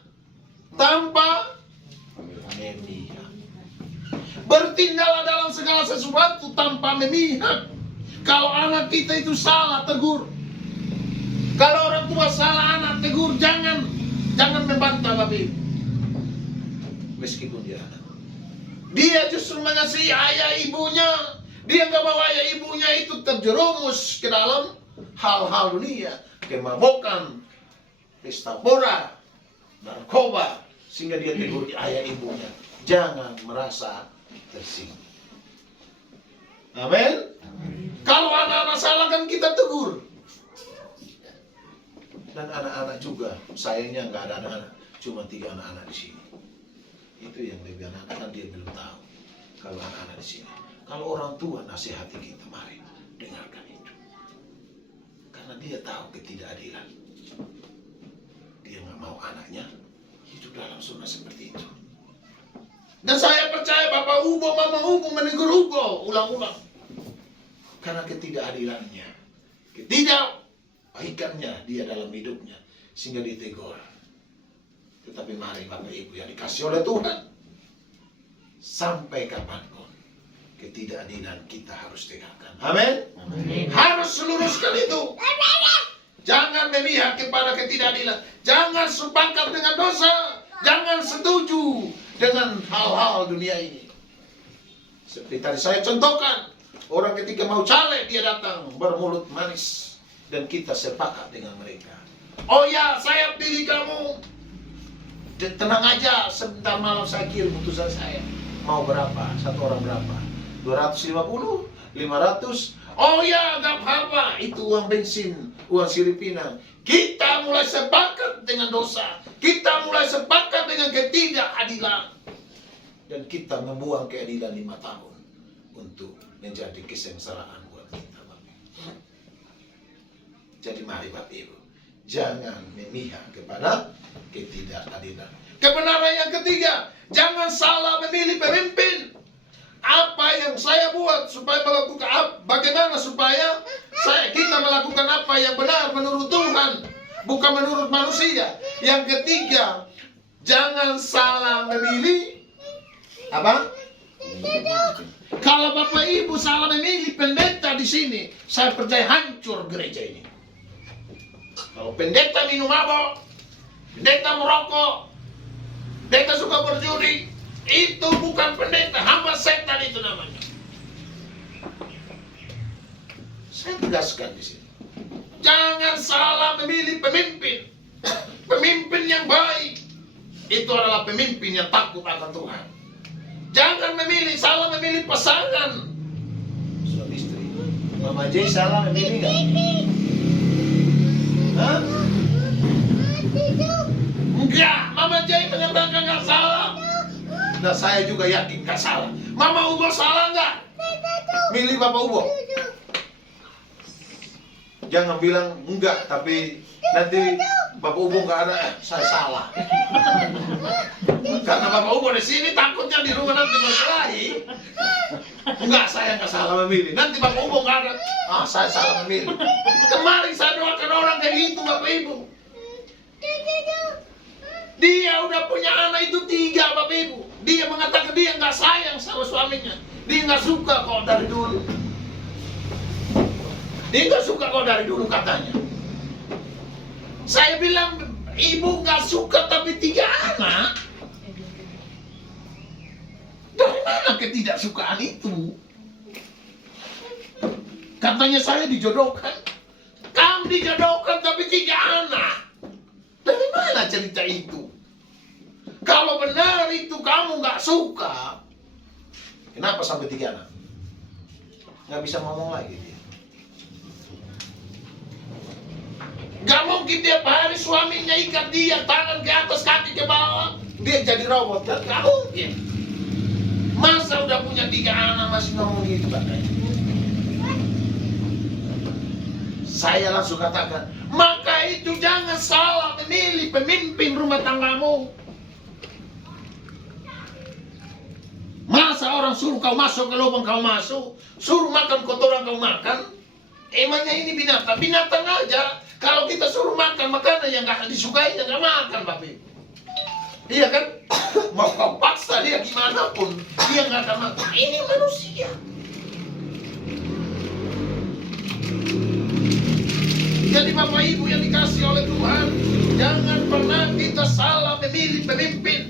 memihak. Bertindaklah dalam segala sesuatu tanpa memihak. Kalau anak kita itu salah, tegur. Kalau orang tua salah, anak tegur. Jangan membantah, Bapak Ibu. Meskipun dia anak, dia justru mengasihi ayah ibunya. Dia nggak mau ayah ibunya itu terjerumus ke dalam hal-hal dunia, kemabukan, pesta pora, narkoba, sehingga dia tegur ayah ibunya. Jangan merasa tersinggung. Amin. Kalau anak-anak salah kan kita tegur. Dan anak-anak juga, sayangnya nggak ada anak-anak, cuma 3 anak-anak di sini. Itu yang lebih anak kan dia belum tahu. Kalau anak-anak di sini, kalau orang tua nasihati kita, mari dengarkan itu. Karena dia tahu ketidakadilan. Dia nggak mau anaknya hidup dalam zona seperti itu. Dan saya percaya Bapak Ubo, Mama Ubo menegur Ubo ulang-ulang. Karena ketidakadilannya, ketidakbaikannya dia dalam hidupnya, sehingga ditegur. Tetapi mari Bapak Ibu yang dikasih oleh Tuhan, sampai kapanpun ketidakadilan kita harus tegakkan. Amin. Harus luruskan itu. Jangan memihak kepada ketidakadilan. Jangan sepakat dengan dosa. Jangan setuju dengan hal-hal dunia ini. Seperti tadi saya contohkan, orang ketika mau caleg dia datang bermulut manis dan kita sepakat dengan mereka. Oh ya, saya pilih kamu. Tenang aja, sebentar malam saya kirim putusan saya. Mau berapa? Satu orang berapa? 250? 500? Oh ya, gak apa-apa. Itu uang bensin, uang siripinang. Kita mulai sepakat dengan dosa. Kita mulai sepakat dengan ketidakadilan. Dan kita membuang keadilan 5 tahun untuk menjadi kesengsaraan buat kita, Bapak. Jadi mari Bapak Ibu, jangan memihak kepada ketidakadilan. Kebenaran yang ketiga, jangan salah memilih pemimpin. Apa yang saya buat supaya melakukan, bagaimana supaya kita melakukan apa yang benar menurut Tuhan, bukan menurut manusia. Yang ketiga, jangan salah memilih apa? Kalau Bapak Ibu salah memilih pendeta di sini, saya percaya hancur gereja ini. Kalau pendeta minum mabok, pendeta merokok, pendeta suka berjudi, itu bukan pendeta, hamba setan itu namanya. Saya tegaskan di sini. Jangan salah memilih pemimpin. Pemimpin yang baik itu adalah pemimpin yang takut akan Tuhan. Jangan salah memilih pasangan. Suami istri. Mama J salah memilih nggak? Hah? Enggak, Mama J mengatakan nggak salah. Dan saya juga yakin nggak salah. Mama Ubo salah nggak? Milih Bapak Ubo. Jangan bilang enggak, tapi nanti Bapak Ubo nggak ada, saya salah. Karena Bapak Ubo di sini takutnya di rumah nanti berkelahi. Enggak, saya nggak salah memilih. Nanti Bapak Ubo nggak ada, saya salah memilih. Kemarin saya doakan orang kayak gitu Bapak Ibu. Dia udah punya anak itu 3 Bapak Ibu. Dia mengatakan dia nggak sayang sama suaminya. Dia nggak suka kok dari dulu. Dia nggak suka kok dari dulu katanya. Saya bilang, ibu nggak suka tapi 3 anak. Dari mana ketidaksukaan itu? Katanya saya dijodohkan. Kamu dijodohkan tapi 3 anak. Dari mana cerita itu? Kalau benar itu kamu nggak suka, kenapa sampai 3 anak? Nggak bisa ngomong lagi dia. Gak mungkin tiap hari suaminya ikat dia tangan ke atas kaki ke bawah, dia jadi robot, kan? Gak mungkin. Masa udah punya 3 anak masih ngomong gitu katanya. Saya langsung katakan, maka itu jangan salah memilih pemimpin rumah tanggamu. Masa orang suruh kau masuk ke lubang kau masuk, suruh makan kotoran kau makan. Emangnya ini binatang? Binatang aja. Kalau kita suruh makan makanan yang gak disukai, ya gak makan Bapak Ibu. Iya kan? Mau kau paksa dia gimana pun, dia gak akan makan. Ini manusia. Jadi Bapak Ibu yang dikasih oleh Tuhan, jangan pernah kita salah memilih pemimpin.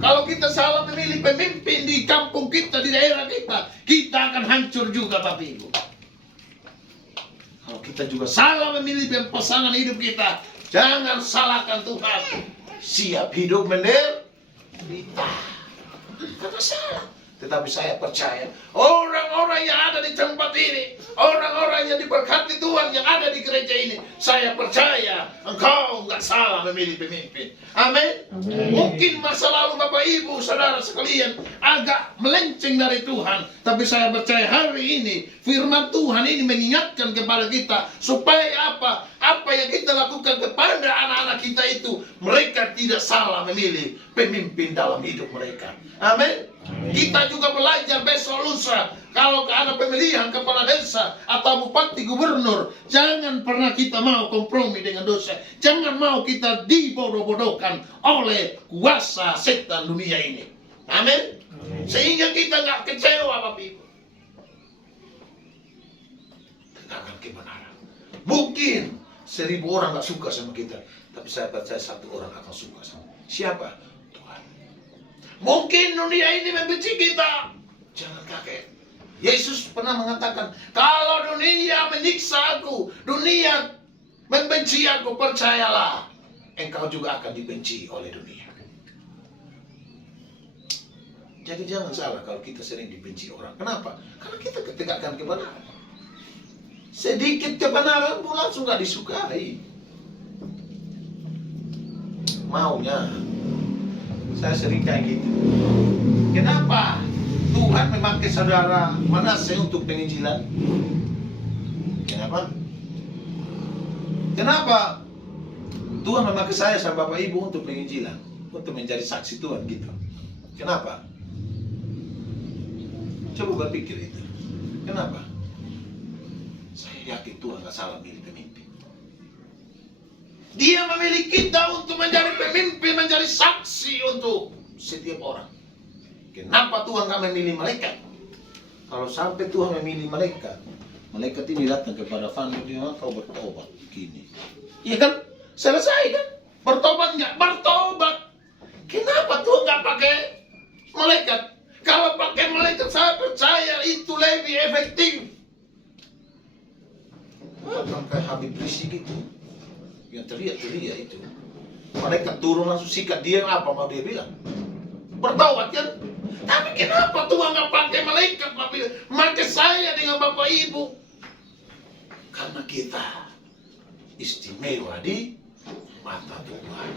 Kalau kita salah memilih pemimpin di kampung kita, di daerah kita, kita akan hancur juga Bapak Ibu. Kalau kita juga salah memilih pasangan hidup kita, jangan salahkan Tuhan. Siap hidup menderita. Karena salah. Tetapi saya percaya, orang-orang yang ada di tempat ini, orang-orang yang diberkati Tuhan yang ada di gereja ini, saya percaya engkau nggak salah memilih pemimpin. Amin. Mungkin masa lalu Bapak Ibu, saudara sekalian agak melenceng dari Tuhan, tapi saya percaya hari ini firman Tuhan ini mengingatkan kepada kita supaya apa? Apa yang kita lakukan kepada anak-anak kita itu, mereka tidak salah memilih pemimpin dalam hidup mereka. Amin. Kita juga belajar besok lusa, kalau ada pemilihan kepala desa atau bupati gubernur, jangan pernah kita mau kompromi dengan dosa. Jangan mau kita dibodoh-bodohkan oleh kuasa setan dunia ini. Amin. Sehingga kita nggak kecewa Bapak Ibu. Tegakkan kebenaran. Mungkin 1000 orang nggak suka sama kita, tapi saya percaya 1 orang akan suka sama. Siapa? Tuhan. Mungkin dunia ini membenci kita. Jangan kaget. Yesus pernah mengatakan, kalau dunia menyiksa aku, dunia membenci aku, percayalah, engkau juga akan dibenci oleh dunia. Jadi jangan salah kalau kita sering dibenci orang. Kenapa? Karena kita tegakkan kebenaran. Sedikit kebenaran pun langsung gak disukai. Maunya saya sering kayak gitu. Kenapa Tuhan memakai saudara Manase untuk penginjilan? Kenapa? Kenapa Tuhan memakai saya sama Bapak Ibu untuk penginjilan, untuk menjadi saksi Tuhan gitu? Kenapa? Coba berpikir itu. Kenapa? Saya yakin Tuhan gak salah milih pemimpin. Dia memilih kita untuk menjadi pemimpin, menjadi saksi untuk setiap orang. Kenapa Tuhan gak memilih malaikat? Kalau sampai Tuhan memilih malaikat, malaikat ini datang kepada Fanny, dia kau bertobat begini. Iya kan? Selesai kan? Bertobat nggak? Bertobat. Kenapa Tuhan nggak pakai malaikat? Kalau pakai malaikat, saya percaya itu lebih efektif. Tuhan kayak Habib Rizik itu, yang teriak-teriak itu. Malaikat turun langsung sikat dia, apa mau dia bilang? Bertaubat kan? Tapi kenapa Tuhan nggak pakai malaikat, pakai saya dengan Bapak Ibu? Karena kita istimewa di mata Tuhan.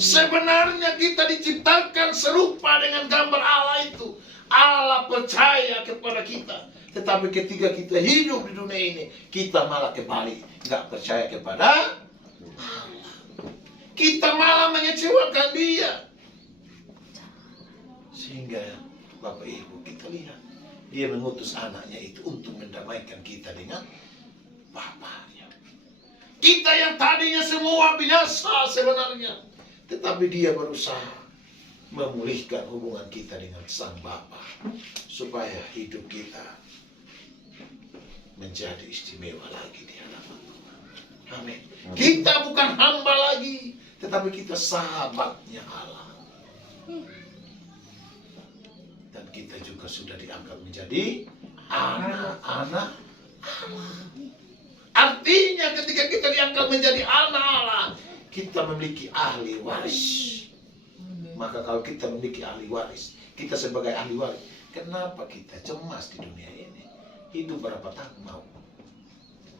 Sebenarnya kita diciptakan serupa dengan gambar Allah itu. Allah percaya kepada kita. Tetapi ketika kita hidup di dunia ini, kita malah kembali nggak percaya kepada Allah. Kita malah mengecewakan Dia. Sehingga Bapak Ibu, kita lihat Dia mengutus anaknya itu untuk mendamaikan kita dengan Bapaknya. Kita yang tadinya semua binasa sebenarnya, tetapi Dia berusaha memulihkan hubungan kita dengan Sang Bapa, supaya hidup kita menjadi istimewa lagi di hadapan Tuhan. Amin. Kita bukan hamba lagi, tetapi kita sahabatnya Allah. Dan kita juga sudah diangkat menjadi anak-anak Allah. Artinya ketika kita diangkat menjadi anak Allah, kita memiliki ahli waris. Maka kalau kita memiliki ahli waris, kita sebagai ahli waris, kenapa kita cemas di dunia ini? Hidup berapa tahun mau?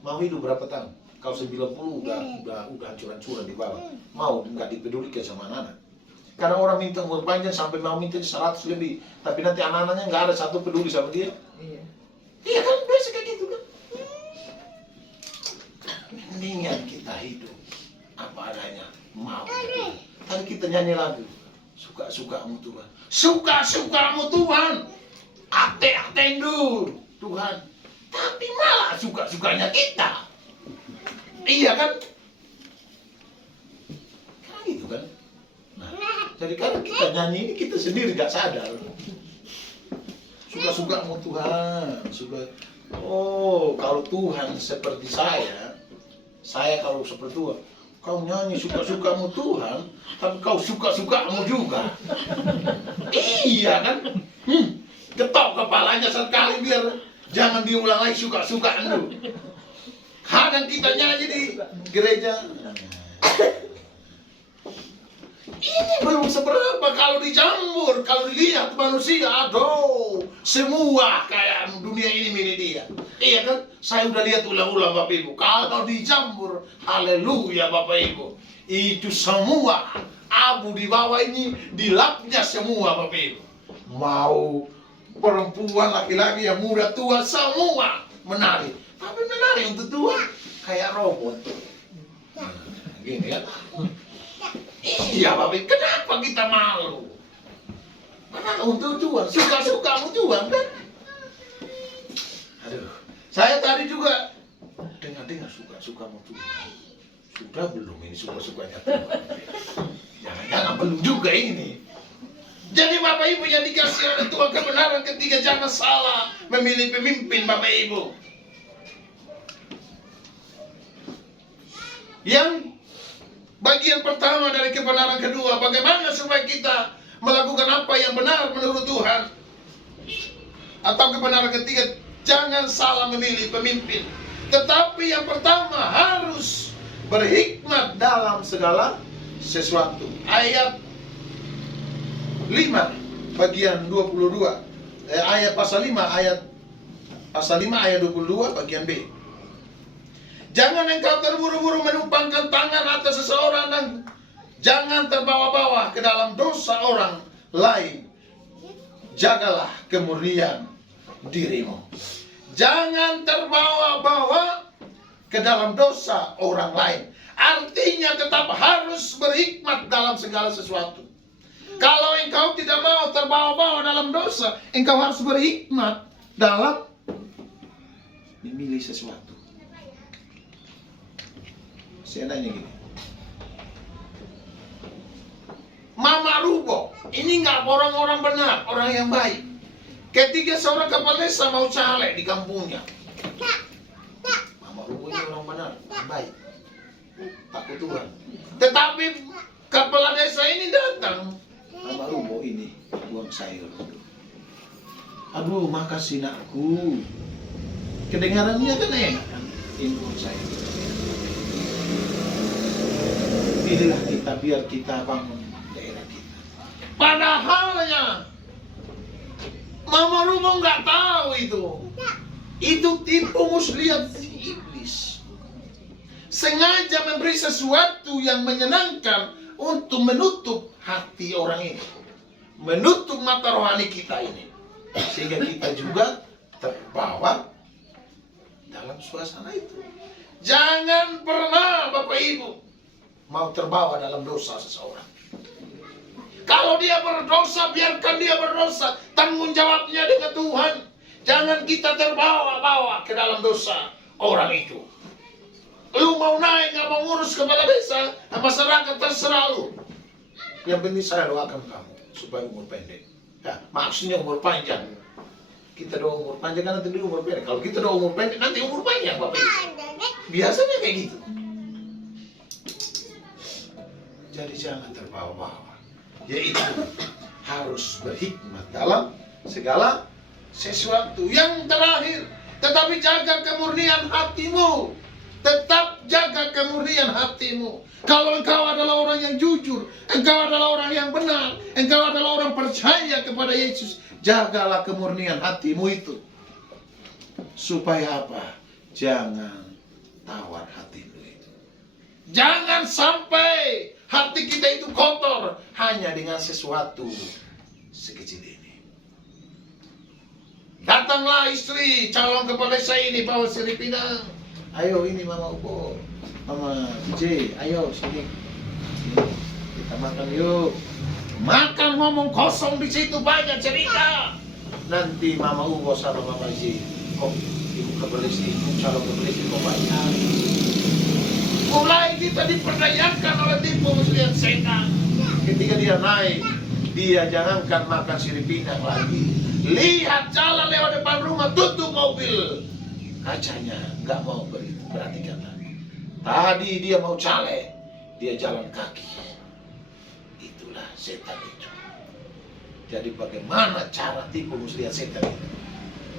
Mau hidup berapa tahun? Kalau 90 udah hancur-hancuran di bawah. Mau nggak dipedulikan sama anak-anak. Karena orang minta umur panjang sampai mau minta 100 lebih, tapi nanti anak-anaknya nggak ada satu peduli sama dia. Iya kan, biasa kayak gitu kan. Mendingan kita hidup apa adanya, mau. Tadi kita nyanyi lagu, suka-sukamu Tuhan, suka-sukamu Tuhan, ate-atendu Tuhan, tapi malah suka-sukanya kita. Iya kan? Kan gitu kan? Nah, jadi kalau kita nyanyi ini kita sendiri gak sadar. Suka-sukamu Tuhan, oh kalau Tuhan seperti saya kalau seperti Tuhan, kau nyanyi suka-sukamu Tuhan, tapi kau suka-sukamu juga. Iya kan? Ketok kepalanya sekali biar jangan diulang lagi suka-sukaan. Kadang kita nyanyi di gereja, ini belum seberapa kalau dicampur, kalau dilihat manusia, aduh, semua kayak dunia ini milik dia. Iya kan? Saya udah lihat ulang-ulang Bapak Ibu. Kalau dicampur, haleluya Bapak Ibu, itu semua abu di bawah ini dilapnya semua Bapak Ibu. Mau perempuan, laki-laki, yang muda, tua, semua menari. Tapi menari untuk Tuhan kayak robot. Gini ya. Iya Bapak, kenapa kita malu? Karena untuk Tuhan, suka-sukamu Tuhan kan? Aduh, saya tadi juga dengar suka-sukamu Tuhan. Sudah belum ini suka-sukanya Tuhan? Jangan-jangan belum juga ini. Jadi Bapak Ibu yang dikasih oleh Tuhan kebenaran ketiga, jangan salah memilih pemimpin Bapak Ibu. Yang bagian pertama dari kebenaran kedua, bagaimana supaya kita melakukan apa yang benar menurut Tuhan. Atau kebenaran ketiga, jangan salah memilih pemimpin. Tetapi yang pertama harus berhikmat dalam segala sesuatu. Ayat 5 bagian 22. Pasal 5 ayat 22 bagian B. Jangan engkau terburu-buru menumpangkan tangan atas seseorang, dan jangan terbawa-bawa ke dalam dosa orang lain. Jagalah kemurnian dirimu. Jangan terbawa-bawa ke dalam dosa orang lain. Artinya tetap harus berhikmat dalam segala sesuatu. Kalau engkau tidak mau terbawa-bawa dalam dosa, engkau harus berhikmat dalam memilih sesuatu. Saya nanya gini, Mama Rubo ini nggak orang-orang benar, orang yang baik. Ketika seorang kepala desa mau caleg di kampungnya, Mama Rubo ini orang benar, orang baik, takut Tuhan. Tetapi kepala desa ini datang, Mama Rubo ini buang sayur. Aduh, makasih nakku. Kedengarannya kan enak kan, ini buang sayur. Pilihlah kita biar kita bangun daerah kita. Padahalnya Mama Rumo nggak tahu itu. Itu tipu muslihat iblis. Sengaja memberi sesuatu yang menyenangkan untuk menutup hati orang ini, menutup mata rohani kita ini, sehingga kita juga terbawa dalam suasana itu. Jangan pernah Bapak Ibu mau terbawa dalam dosa seseorang. Kalau dia berdosa, biarkan dia berdosa. Tanggung jawabnya dengan Tuhan. Jangan kita terbawa-bawa ke dalam dosa orang itu. Lu mau naik, gak mau ngurus kepala desa, masyarakat terserah lu. Yang penting saya doakan kamu supaya umur pendek. Ya, maksudnya umur panjang. Kita doa umur panjang kan nanti dia umur pendek. Kalau kita doa umur pendek nanti umur panjang Bapak Ibu. Biasanya kayak gitu. Jadi jangan terbawa-bawa. Yaitu harus berhikmat dalam segala sesuatu. Yang terakhir, tetapi jaga kemurnian hatimu. Tetap jaga kemurnian hatimu. Kalau engkau adalah orang yang jujur, engkau adalah orang yang benar, engkau adalah orang percaya kepada Yesus, jagalah kemurnian hatimu itu. Supaya apa? Jangan tawar hatimu itu. Jangan sampai hati kita itu kotor hanya dengan sesuatu sekecil ini. Datanglah istri calon kepala desa ini bawa sirip pinang. Ayo ini Mama Upo, Mama J, ayo sini. Kita makan yuk. Makan ngomong kosong di situ banyak cerita. Nanti Mama Upo sama Mama J, kok ibu kebelisi, ibu calon kebelisi kok banyak. Mulai kita diperdayakan oleh tipu muslihat setan. Ketika dia naik, dia jangankan makan sirip pinang lagi. Lihat jalan lewat depan rumah, tutup mobil kacanya, nggak mau perhatikan lagi. Tadi dia mau caleg, dia jalan kaki. Itulah setan itu. Jadi bagaimana cara tipu muslihat setan itu?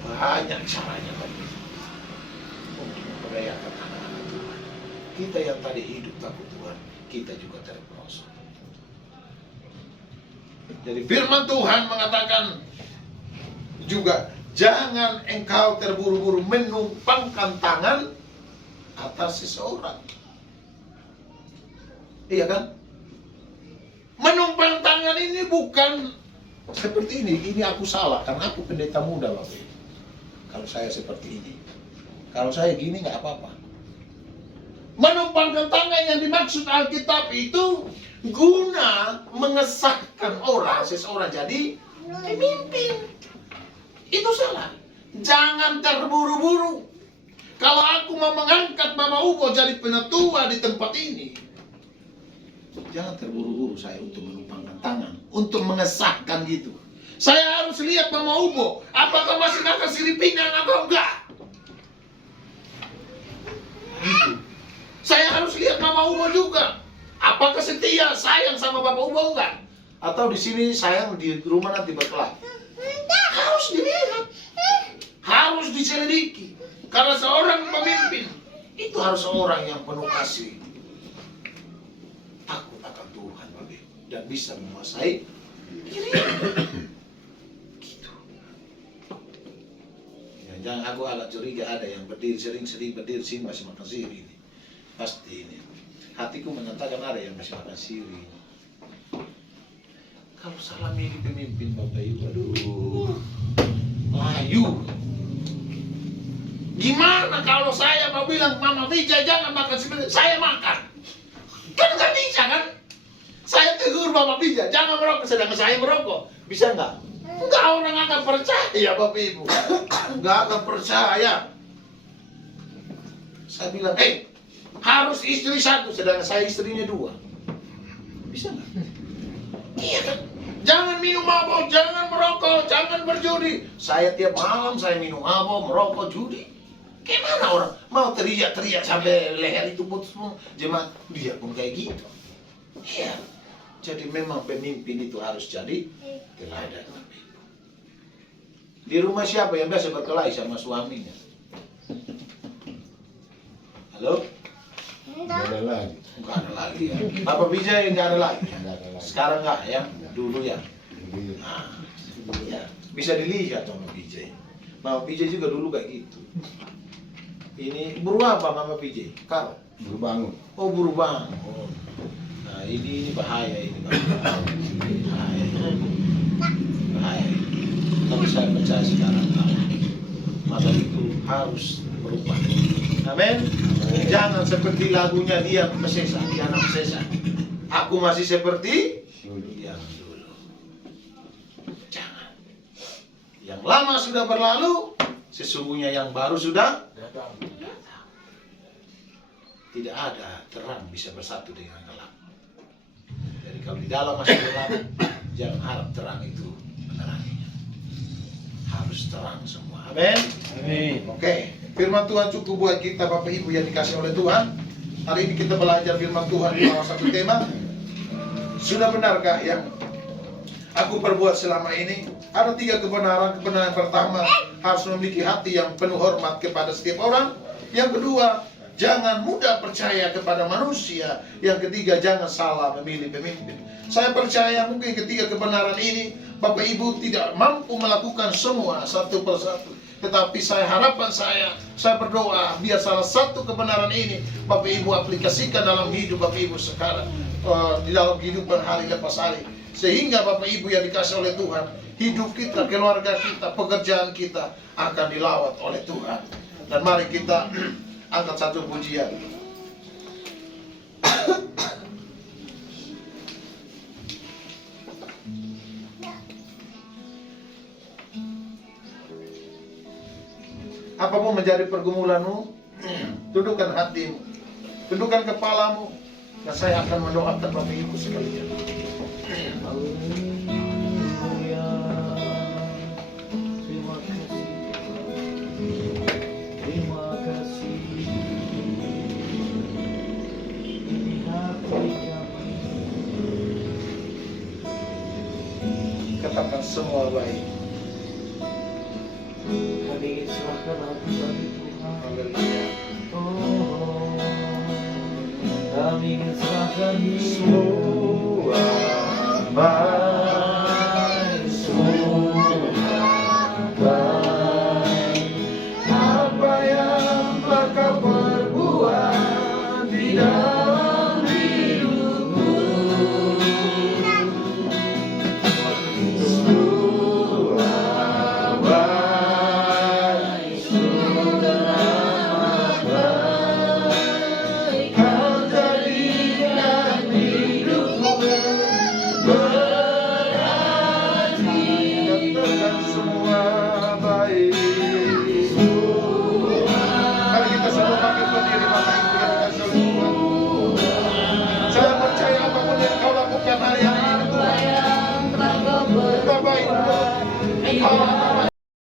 Banyak caranya Bapak, untuk memperdayakan anak-anak Tuhan. Kita yang tadi hidup takut Tuhan, kita juga terperosok. Jadi firman Tuhan mengatakan juga, jangan engkau terburu-buru menumpangkan tangan atas seseorang. Iya kan? Menumpang tangan ini bukan seperti ini aku salah, karena aku pendeta muda Bapak Ibu. Kalau saya seperti ini, kalau saya gini nggak apa-apa. Menumpangkan tangan yang dimaksud Alkitab itu guna mengesahkan orang, seseorang jadi pemimpin. Itu salah. Jangan terburu-buru. Kalau aku mau mengangkat Mama Upo jadi penatua di tempat ini, jangan terburu-buru saya untuk menumpangkan tangan, untuk mengesahkan gitu. Saya harus lihat Mama Upo, apakah masih makan sirip pinang atau enggak. Gitu. Saya harus lihat Mama Upo juga, apakah setia sayang sama Bapak Upo enggak. Atau di sini sayang, di rumah nanti berkelahi. Harus dilihat, harus diselidiki. Karena seorang pemimpin itu harus seorang yang penuh kasih, takut akan Tuhan Bapak, dan bisa menguasai diri. Gitu. Ya, jangan aku agak curiga ada yang berdiri sering berdiri sini masih makan siri ini. Pasti ini. Hatiku mengatakan ada yang masih makan siri. Kalau salah milih pemimpin Bapak Ibu, aduh, layu. Gimana kalau saya mau bilang Mama Vija jangan makan siri, saya makan? Kan nggak bisa kan? Saya tegur Mama Vija jangan merokok, sedangkan saya merokok, bisa nggak? Nggak, orang akan percaya Bapak Ibu, nggak akan percaya. Saya bilang, harus istri satu, sedangkan saya istrinya dua, bisa nggak? Iya kan? Jangan minum mabok, jangan merokok, jangan berjudi. Saya tiap malam saya minum mabok, merokok, judi. Gimana orang mau teriak-teriak sampai leher itu putus semua? Jemaat dia pun kayak gitu. Iya. Jadi memang pemimpin itu harus jadi teladan. Di rumah siapa yang biasa berkelahi sama suaminya? Halo? ada lagi. Nggak ada lagi ya. Bapak Vijay nggak ada lagi. Nggak ada lagi. Sekarang nggak ya, dulu ya. Iya. Nah, ya. Bisa dilihat Mama Vijay. Mama Vijay juga dulu kayak gitu. Ini buru apa Mama Vijay? Kar? Berbangun. Oh buru bangun. Nah ini bahaya ini bahaya. Bahaya. Tapi saya percaya sekarang maka itu harus berubah. Amin. Jangan seperti lagunya dia mesesa, dia anak mesesa. Aku masih seperti yang dulu. Jangan. Yang lama sudah berlalu, sesungguhnya yang baru sudah datang. Tidak ada terang bisa bersatu dengan gelap. Jadi kalau di dalam masih gelap, jangan harap terang itu meneranginya. Harus terang semua. Amin. Amin. Oke, firman Tuhan cukup buat kita Bapak Ibu yang dikasih oleh Tuhan. Hari ini kita belajar firman Tuhan di bawah satu tema. Sudah benarkah yang aku perbuat selama ini? Ada 3 kebenaran. Kebenaran pertama, harus memiliki hati yang penuh hormat kepada setiap orang. Yang kedua, jangan mudah percaya kepada manusia. Yang ketiga, jangan salah memilih pemimpin. Saya percaya mungkin ketiga kebenaran ini Bapak Ibu tidak mampu melakukan semua satu persatu. Tetapi harapan saya berdoa biar salah satu kebenaran ini Bapak Ibu aplikasikan dalam hidup Bapak Ibu sekarang, di dalam kehidupan hari lepas hari. Sehingga Bapak Ibu yang dikasih oleh Tuhan, hidup kita, keluarga kita, pekerjaan kita akan dilawat oleh Tuhan. Dan mari kita angkat satu pujian. Apapun menjadi pergumulanmu, tundukkan hatimu, tundukkan kepalamu, dan saya akan mendoakan Bapak Ibu sekalian. Haleluya. Terima kasih. Terima kasih. Ini hati kami. Katakan semua baik. Kami serahkan hati bagi Tuhan. Haleluya. Oh, kami serahkan hidup. Semua baik.